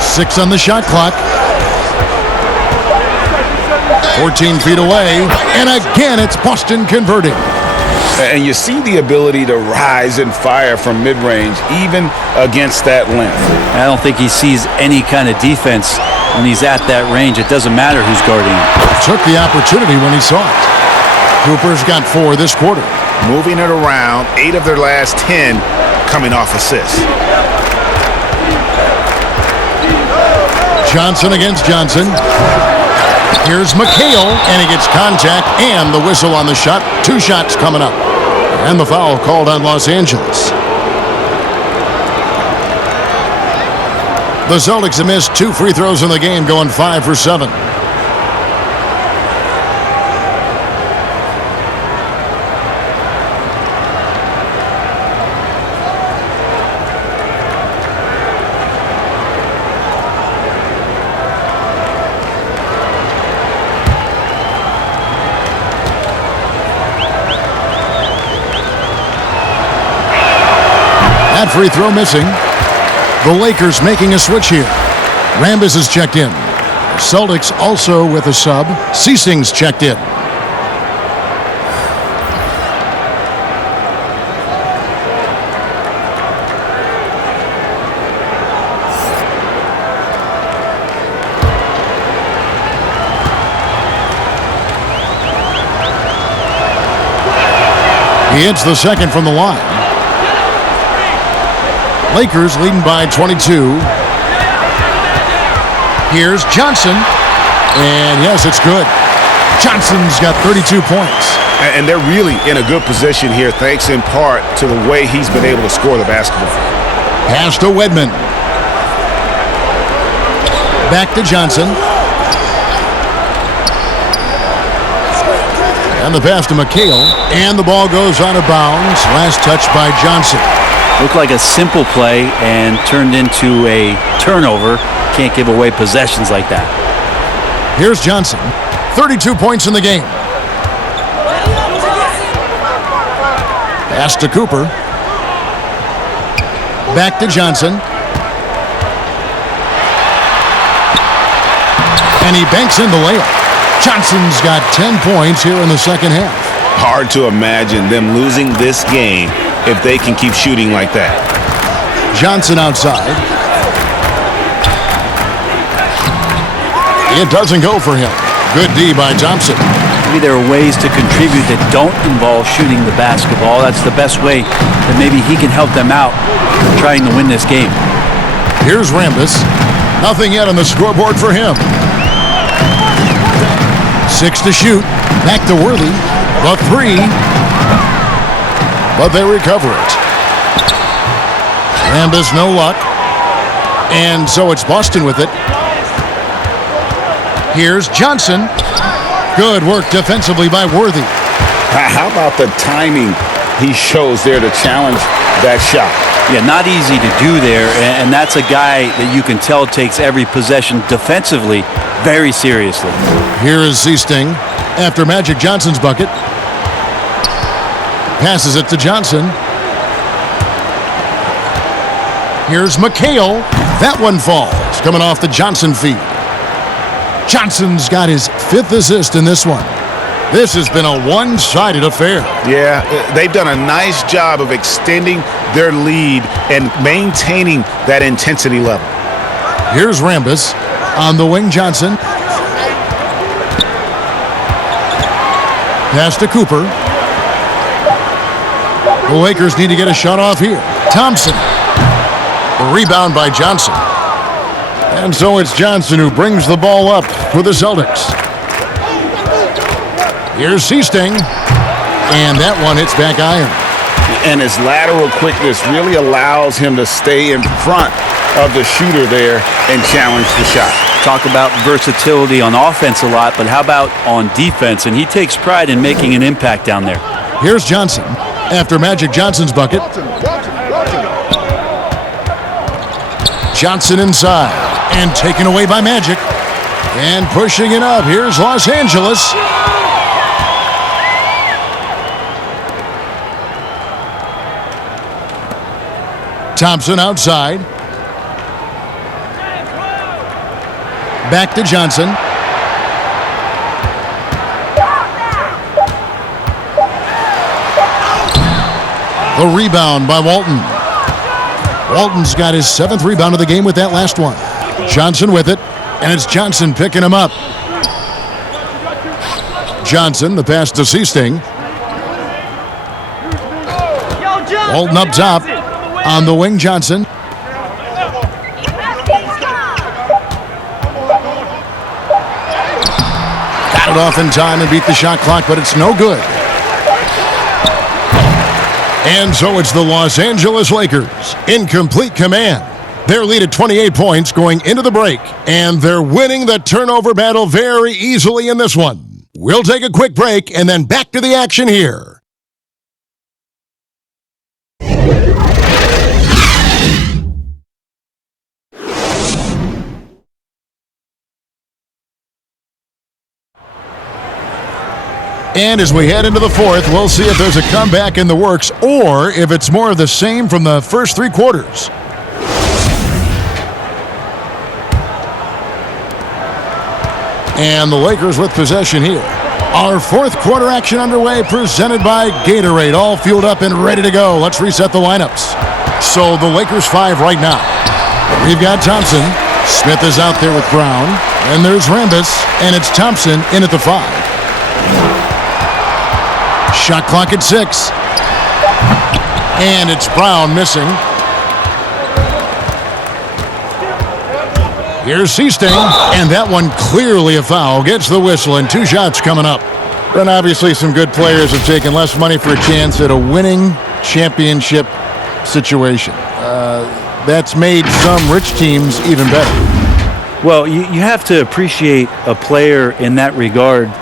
6 on the shot clock. 14 feet away. And again, it's Boston converting. And you see the ability to rise and fire from mid-range, even against that length. I don't think he sees any kind of defense when he's at that range. It doesn't matter who's guarding him. Took the opportunity when he saw it. Cooper's got 4 this quarter. Moving it around, 8 of their last 10 coming off assists. Johnson against Johnson. Here's McHale, and he gets contact and the whistle on the shot. 2 shots coming up. And the foul called on Los Angeles. The Celtics have missed 2 free throws in the game, going 5 for 7. That free throw missing. The Lakers making a switch here. Rambis is checked in. The Celtics also with a sub. Ceasing's checked in. He hits the second from the line. Lakers leading by 22. Here's Johnson. And yes, it's good. Johnson's got 32 points. And they're really in a good position here, thanks in part to the way he's been able to score the basketball. Pass to Wedman. Back to Johnson. And the pass to McHale. And the ball goes out of bounds. Last touch by Johnson. Looked like a simple play and turned into a turnover. Can't give away possessions like that. Here's Johnson. 32 points in the game. Pass to Cooper. Back to Johnson. And he banks in the layup. Johnson's got 10 points here in the second half. Hard to imagine them losing this game if they can keep shooting like that. Johnson outside. It doesn't go for him. Good D by Thompson. Maybe there are ways to contribute that don't involve shooting the basketball. That's the best way that maybe he can help them out trying to win this game. Here's Rambis. Nothing yet on the scoreboard for him. 6 to shoot. Back to Worthy. The 3. but they recover it. Rambis, no luck. And so it's Boston with it. Here's Johnson. Good work defensively by Worthy. How about the timing he shows there to challenge that shot? Yeah, not easy to do there, and that's a guy that you can tell takes every possession defensively very seriously. Here is Seasting after Magic Johnson's bucket. Passes it to Johnson. Here's McHale. That one falls, coming off the Johnson feed. Johnson's got his 5th assist in this one. This has been a one-sided affair. Yeah, they've done a nice job of extending their lead and maintaining that intensity level. Here's Rambis on the wing. Johnson. Pass to Cooper. The Lakers need to get a shot off here. Thompson. A rebound by Johnson. And so it's Johnson who brings the ball up for the Celtics. Here's Seasting. And that one hits back iron. And his lateral quickness really allows him to stay in front of the shooter there and challenge the shot. Talk about versatility on offense a lot, but how about on defense? And he takes pride in making an impact down there. Here's Johnson after Magic Johnson's bucket. Johnson inside and taken away by Magic. And pushing it up. Here's Los Angeles. Thompson outside. Back to Johnson. The rebound by Walton. Walton's got his 7th rebound of the game with that last one. Johnson with it, and it's Johnson picking him up. Johnson, the pass to Seasting. Walton up top. On the wing, Johnson. Got it off in time and beat the shot clock, but it's no good. And so it's the Los Angeles Lakers in complete command. Their lead at 28 points going into the break, and they're winning the turnover battle very easily in this one. We'll take a quick break and then back to the action here. And as we head into the 4th, we'll see if there's a comeback in the works or if it's more of the same from the first 3 quarters. And the Lakers with possession here. Our 4th quarter action underway, presented by Gatorade. All fueled up and ready to go. Let's reset the lineups. So the Lakers 5 right now. We've got Thompson. Smith is out there with Brown. And there's Rambis. And it's Thompson in at the 5. Shot clock at 6. And it's Brown missing. Here's Seasting. And that one clearly a foul. Gets the whistle and 2 shots coming up. And obviously some good players have taken less money for a chance at a winning championship situation. That's made some rich teams even better. Well, you have to appreciate a player in that regard,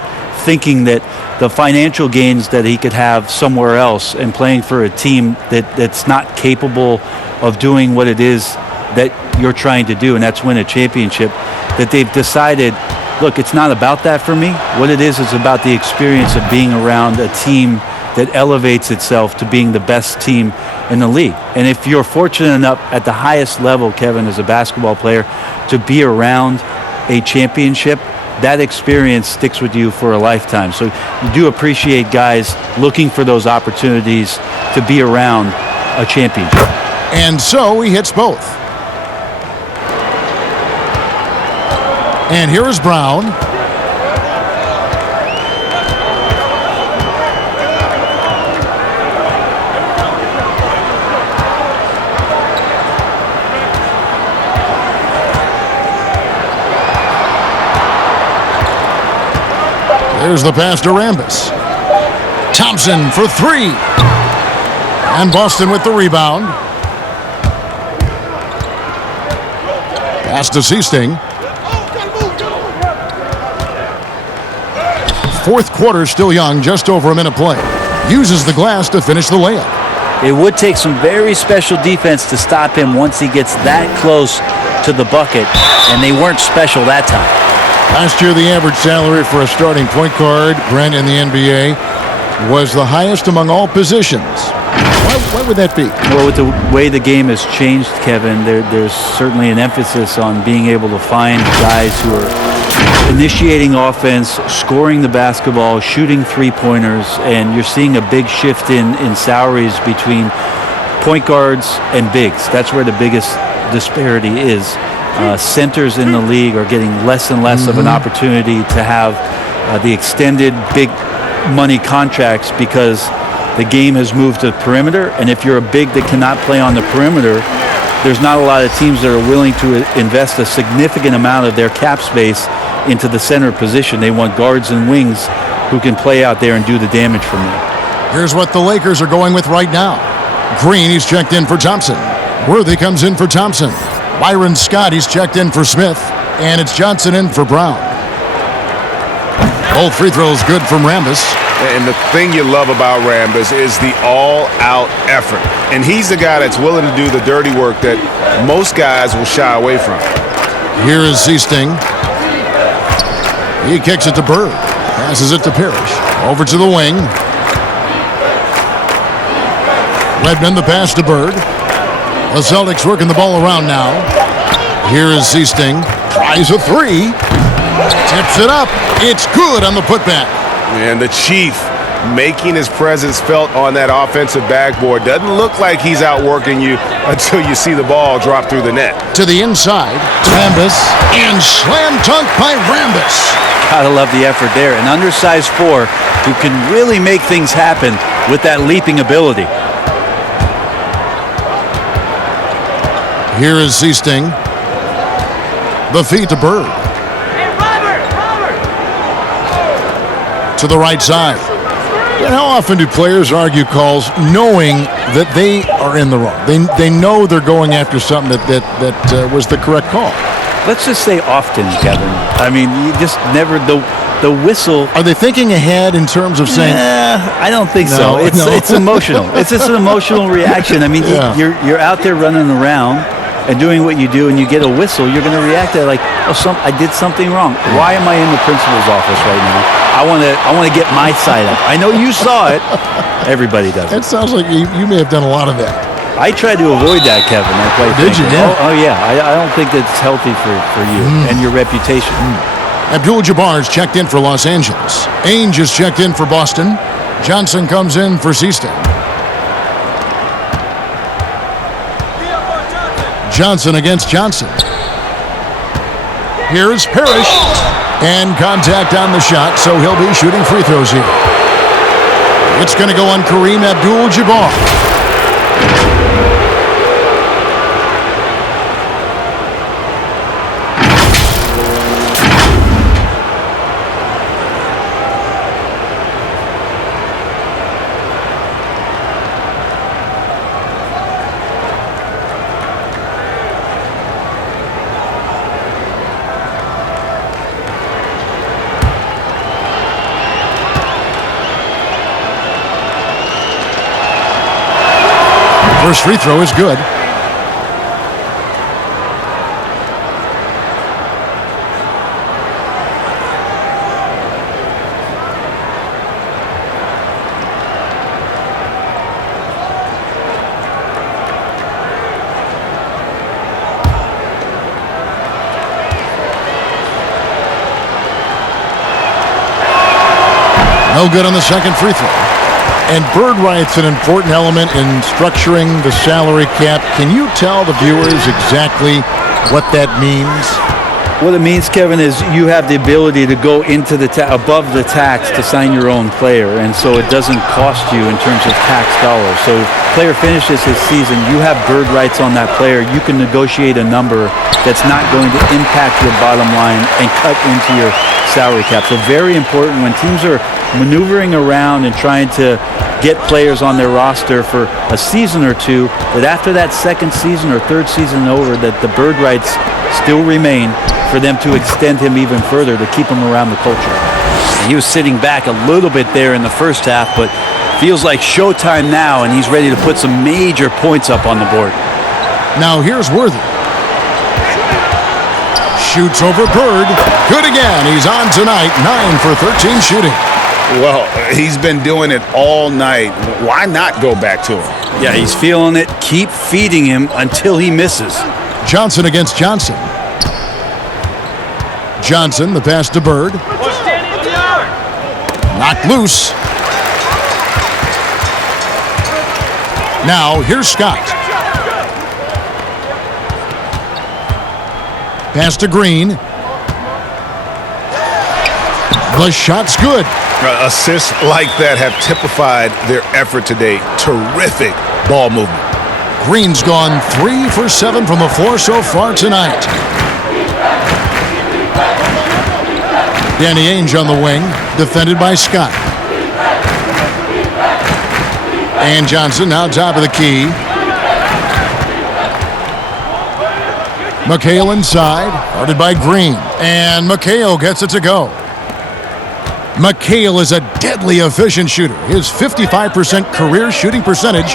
thinking that the financial gains that he could have somewhere else and playing for a team that's not capable of doing what it is that you're trying to do, and that's win a championship, that they've decided, look, it's not about that for me. What it is about the experience of being around a team that elevates itself to being the best team in the league. And if you're fortunate enough at the highest level, Kevin, as a basketball player, to be around a championship, that experience sticks with you for a lifetime. So you do appreciate guys looking for those opportunities to be around a championship. And so he hits both. And here is Brown. There's the pass to Rambis. Thompson for 3. And Boston with the rebound. Pass to Seasting. Fourth quarter still young, just over a minute play. Uses the glass to finish the layup. It would take some very special defense to stop him once he gets that close to the bucket, and they weren't special that time. Last year, the average salary for a starting point guard, Brent, in the NBA, was the highest among all positions. Why would that be? Well, with the way the game has changed, Kevin, there's certainly an emphasis on being able to find guys who are initiating offense, scoring the basketball, shooting three-pointers, and you're seeing a big shift in salaries between point guards and bigs. That's where the biggest disparity is. Centers in the league are getting less and less of an opportunity to have the extended big money contracts because the game has moved to the perimeter, and if you're a big that cannot play on the perimeter, there's not a lot of teams that are willing to invest a significant amount of their cap space into the center position. They want guards and wings who can play out there and do the damage from there. Here's what the Lakers are going with right now. Green, he's checked in for Thompson. Worthy comes in for Thompson. Byron Scott, he's checked in for Smith. And it's Johnson in for Brown. Both free throws good from Rambis. And the thing you love about Rambis is the all-out effort. And he's the guy that's willing to do the dirty work that most guys will shy away from. Here is Seasting. He kicks it to Bird. Passes it to Parrish. Over to the wing. Redmond, the pass to Bird. The Celtics working the ball around now. Here is Seasting. Tries a three. Tips it up. It's good on the putback. And the Chief making his presence felt on that offensive backboard. Doesn't look like he's outworking you until you see the ball drop through the net. To the inside. Rambis. And slam dunk by Rambis. Gotta love the effort there. An undersized four who can really make things happen with that leaping ability. Here is Seasting. The feed to Bird. To the right side. And how often do players argue calls knowing that they are in the wrong? They know they're going after something that was the correct call. Let's just say often, Kevin. I mean, you just never the whistle. Are they thinking ahead in terms of saying? I don't think so. It's emotional. It's just an emotional reaction. I mean, you're out there running around and doing what you do, and you get a whistle. You're going to react to it like, I did something wrong. Why am I in the principal's office right now? I want to get my side up. I know you saw it. Everybody does it. It sounds like you may have done a lot of that. I try to avoid that, Kevin. Did you? Oh yeah. I don't think that's healthy for you and your reputation. Abdul-Jabbar's checked in for Los Angeles. Ainge is checked in for Boston. Johnson comes in for Seasting. Johnson against Johnson. Here is Parrish. And contact on the shot, so he'll be shooting free throws here. It's going to go on Kareem Abdul-Jabbar. First free throw is good. No good on the second free throw. And Bird writes an important element in structuring the salary cap. Can you tell the viewers exactly what that means? What it means, Kevin, is you have the ability to go into the above the tax to sign your own player, and so it doesn't cost you in terms of tax dollars. So if a player finishes his season, you have bird rights on that player. You can negotiate a number that's not going to impact your bottom line and cut into your salary cap. So very important when teams are maneuvering around and trying to get players on their roster for a season or two, that after that second season or third season over, that the bird rights still remain for them to extend him even further, to keep him around the culture. He was sitting back a little bit there in the first half, but feels like showtime now, and he's ready to put some major points up on the board. Now here's Worthy. Shoots over Bird. Good again. He's on tonight. 9 for 13 shooting. Well, he's been doing it all night. Why not go back to him? Yeah, he's feeling it. Keep feeding him until he misses. Johnson against Johnson. Johnson, the pass to Bird. Knocked loose. Now, here's Scott. Pass to Green. The shot's good. Assists like that have typified their effort today. Terrific ball movement. Green's gone 3 for 7 from the floor so far tonight. Danny Ainge on the wing, defended by Scott. And Johnson now top of the key. McHale inside, guarded by Green. And McHale gets it to go. McHale is a deadly efficient shooter. His 55% career shooting percentage,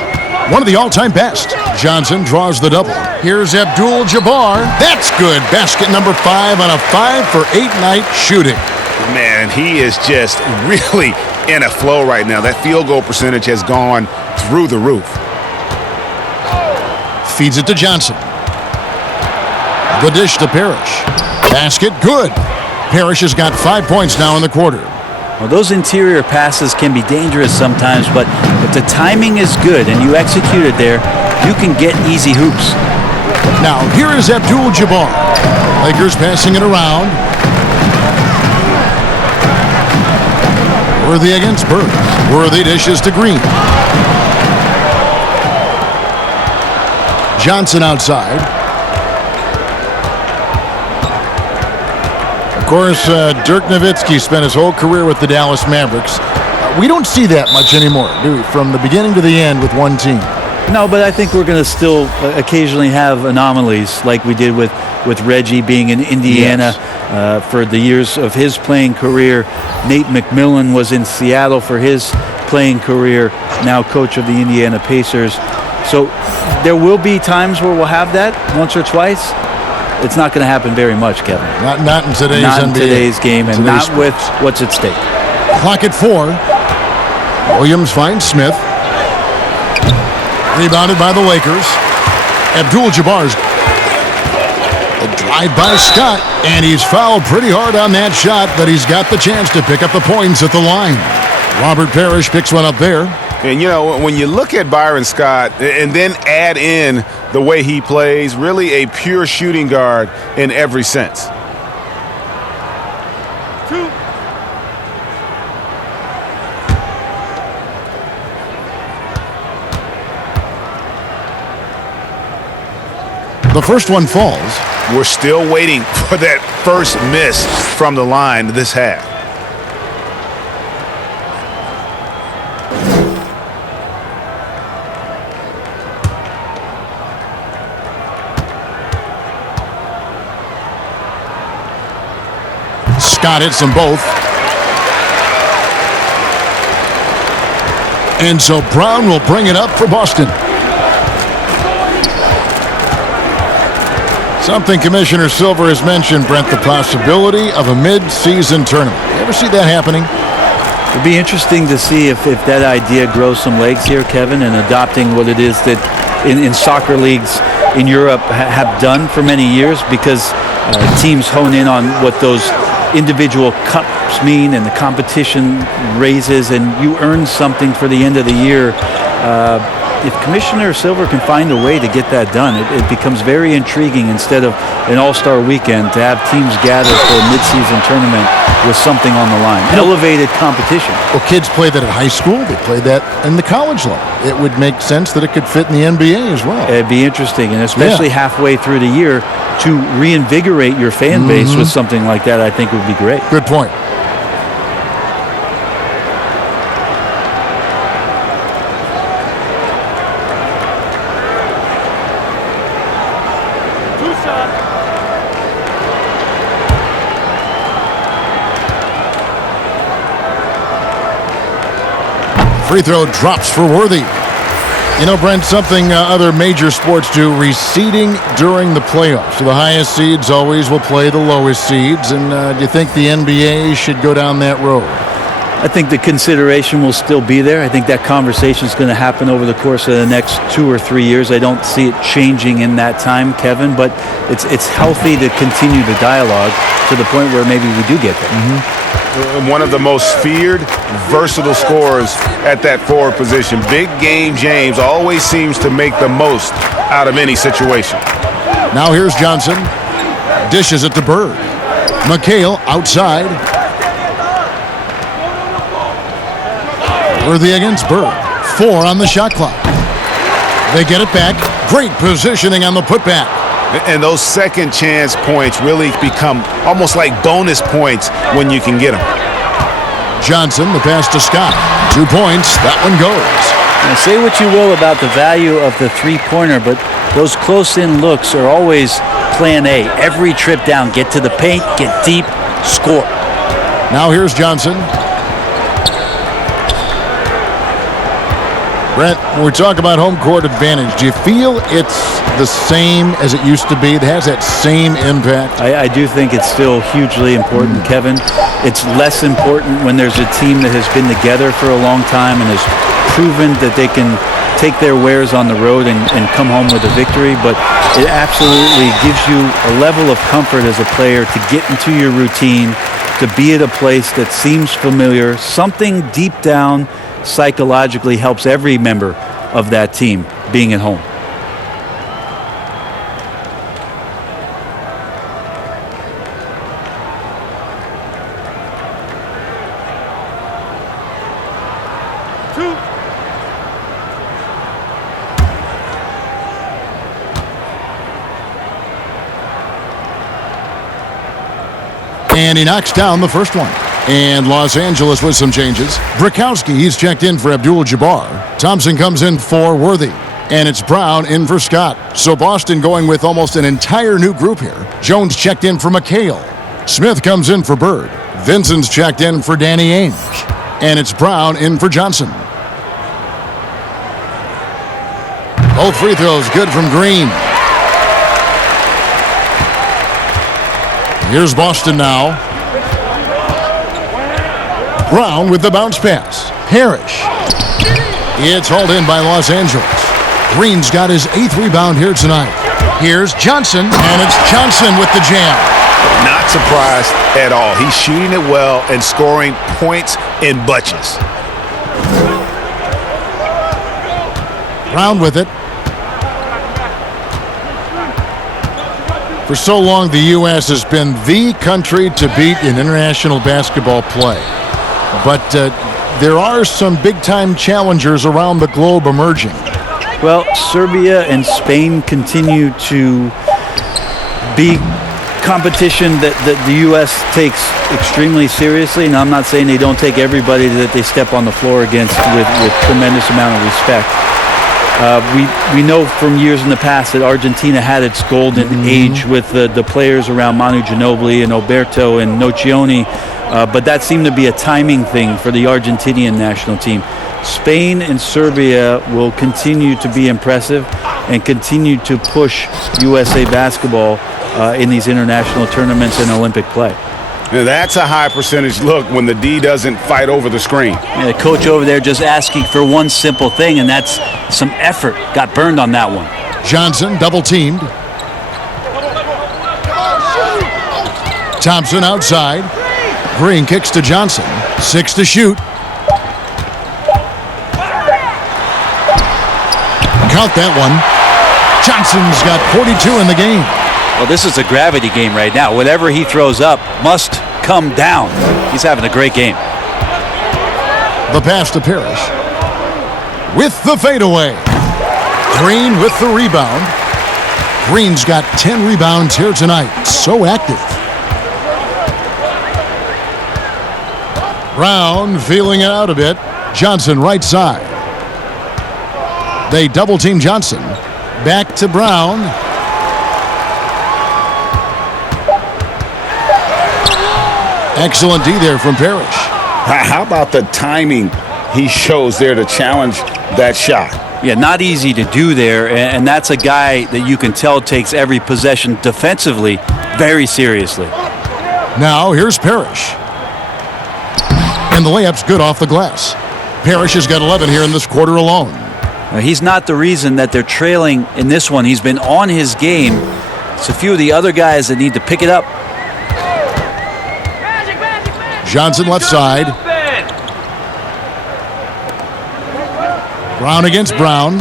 one of the all-time best. Johnson draws the double. Here's Abdul-Jabbar. That's good. Basket number 5 on a 5 for 8 night shooting. Man, he is just really in a flow right now. That field goal percentage has gone through the roof. Feeds it to Johnson. The dish to Parrish. Basket good. Parrish has got 5 points now in the quarter. Well, those interior passes can be dangerous sometimes, but if the timing is good and you execute it there, you can get easy hoops. Now, here is Abdul-Jabbar. Lakers passing it around. Worthy against Bird. Worthy dishes to Green. Johnson outside. Of course, Dirk Nowitzki spent his whole career with the Dallas Mavericks. We don't see that much anymore, do we? From the beginning to the end with one team. No, but I think we're going to still occasionally have anomalies like we did with Reggie being in Indiana for the years of his playing career. Nate McMillan was in Seattle for his playing career, now coach of the Indiana Pacers. So there will be times where we'll have that once or twice. It's not going to happen very much, Kevin. Not in today's not NBA. in today's game, and Today's not with what's at stake. Clock at 4. Williams finds Smith. Rebounded by the Lakers. Abdul-Jabbar's a drive by Scott, and he's fouled pretty hard on that shot, but he's got the chance to pick up the points at the line. Robert Parrish picks one up there. And, you know, when you look at Byron Scott and then add in the way he plays, really a pure shooting guard in every sense. The first one falls. We're still waiting for that first miss from the line this half. Scott hits them both. And so Brown will bring it up for Boston. Something Commissioner Silver has mentioned, Brent, the possibility of a mid-season tournament. You ever see that happening? It'd be interesting to see if that idea grows some legs here, Kevin, and adopting what it is that in soccer leagues in Europe have done for many years, because teams hone in on what those individual cups mean and the competition raises, and you earn something for the end of the year. If Commissioner Silver can find a way to get that done, it becomes very intriguing instead of an all-star weekend to have teams gather for a mid-season tournament with something on the line. Elevated competition. Well, kids play that at high school. They play that in the college level. It would make sense that it could fit in the NBA as well. It'd be interesting, and especially halfway through the year, to reinvigorate your fan base with something like that, I think would be great. Good point. Free throw drops for Worthy. You know, Brent, something other major sports do, reseeding during the playoffs. So the highest seeds always will play the lowest seeds. And do you think the NBA should go down that road? I think the consideration will still be there. I think that conversation is going to happen over the course of the next 2 or 3 years. I don't see it changing in that time, Kevin, but it's healthy to continue the dialogue to the point where maybe we do get there. One of the most feared, versatile scorers at that forward position. Big game James always seems to make the most out of any situation. Now here's Johnson. Dishes it to Bird. McHale outside. Worthy against Bird. 4 on the shot clock. They get it back. Great positioning on the putback. And those second chance points really become almost like bonus points when you can get them. Johnson, the pass to Scott. 2 points. That one goes. Now, say what you will about the value of the three-pointer, but those close-in looks are always plan A. Every trip down, get to the paint, get deep, score. Now here's Johnson. Brent, when we talk about home court advantage, do you feel it's the same as it used to be? It has that same impact? I do think it's still hugely important, Kevin. It's less important when there's a team that has been together for a long time and has proven that they can take their wares on the road and come home with a victory. But it absolutely gives you a level of comfort as a player to get into your routine, to be at a place that seems familiar. Something deep down psychologically helps every member of that team being at home. And he knocks down the first one. And Los Angeles with some changes. Brikowski, he's checked in for Abdul-Jabbar. Thompson comes in for Worthy. And it's Brown in for Scott. So Boston going with almost an entire new group here. Jones checked in for McHale. Smith comes in for Bird. Vincent's checked in for Danny Ainge. And it's Brown in for Johnson. Both free throws good from Green. Here's Boston now. Brown with the bounce pass. Parrish. It's hauled in by Los Angeles. Green's got his 8th rebound here tonight. Here's Johnson, and it's Johnson with the jam. Not surprised at all. He's shooting it well and scoring points in bunches. Brown with it. For so long, the U.S. has been the country to beat in international basketball play. But there are some big-time challengers around the globe emerging. Well, Serbia and Spain continue to be competition that the U.S. takes extremely seriously. And I'm not saying they don't take everybody that they step on the floor against with tremendous amount of respect. We know from years in the past that Argentina had its golden age with the players around Manu Ginobili and Oberto and Nocioni, but that seemed to be a timing thing for the Argentinian national team. Spain and Serbia will continue to be impressive and continue to push USA basketball in these international tournaments and Olympic play. Now that's a high percentage look when the D doesn't fight over the screen. The coach over there just asking for one simple thing, and that's some effort. Got burned on that one. Johnson double teamed. Thompson outside. Green kicks to Johnson. 6 to shoot. Count that one. Johnson's got 42 in the game. Well, this is a gravity game right now. Whatever he throws up must come down. He's having a great game. The pass to Parrish. With the fadeaway. Green with the rebound. Green's got 10 rebounds here tonight. So active. Brown feeling it out a bit. Johnson right side. They double team Johnson. Back to Brown. Excellent D there from Parrish. How about the timing he shows there to challenge that shot? Yeah, not easy to do there, and that's a guy that you can tell takes every possession defensively very seriously. Now here's Parrish. And the layup's good off the glass. Parrish has got 11 here in this quarter alone. He's not the reason that they're trailing in this one. He's been on his game. It's a few of the other guys that need to pick it up. Johnson left side. Brown against Brown.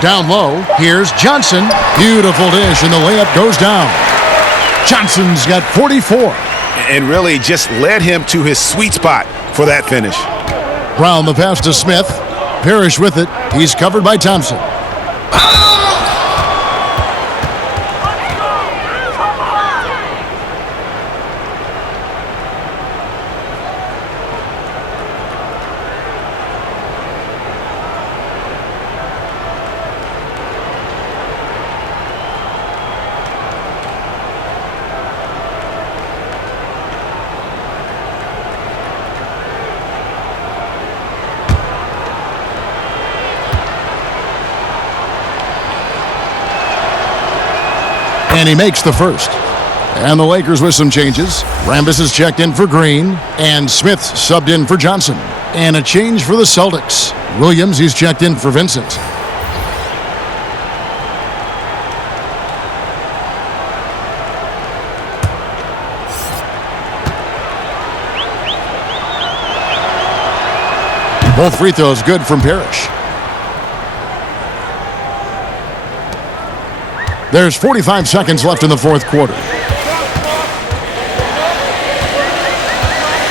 Down low. Here's Johnson. Beautiful dish, and the layup goes down. Johnson's got 44. And really just led him to his sweet spot for that finish. Brown the pass to Smith. Parrish with it. He's covered by Thompson. And he makes the first. And the Lakers with some changes. Rambis is checked in for Green. And Smith subbed in for Johnson. And a change for the Celtics. Williams, he's checked in for Vincent. Both free throws good from Parrish. There's 45 seconds left in the fourth quarter.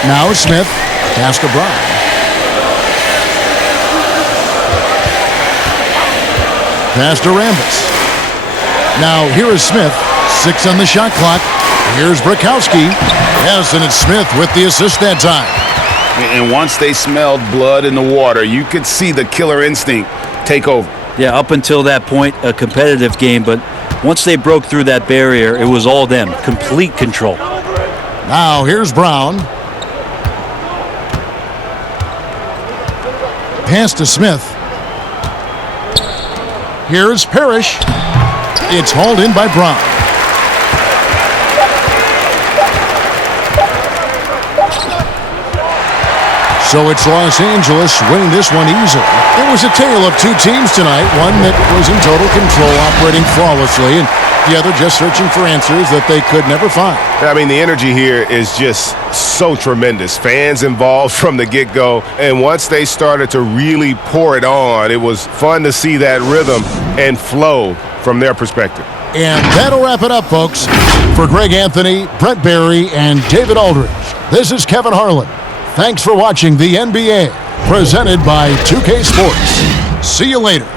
Now Smith, pass to Brown. Pass to Rambis. Now here is Smith, 6 on the shot clock. Here's Brakowski. Yes, and it's Smith with the assist that time. And once they smelled blood in the water, you could see the killer instinct take over. Yeah, up until that point, a competitive game, but once they broke through that barrier, it was all them. Complete control. Now here's Brown. Pass to Smith. Here's Parrish. It's hauled in by Brown. So it's Los Angeles winning this one easily. It was a tale of two teams tonight, one that was in total control, operating flawlessly, and the other just searching for answers that they could never find. I mean, the energy here is just so tremendous. Fans involved from the get-go, and once they started to really pour it on, it was fun to see that rhythm and flow from their perspective. And that'll wrap it up, folks. For Greg Anthony, Brett Barry, and David Aldridge, this is Kevin Harlan. Thanks for watching the NBA, presented by 2K Sports. See you later.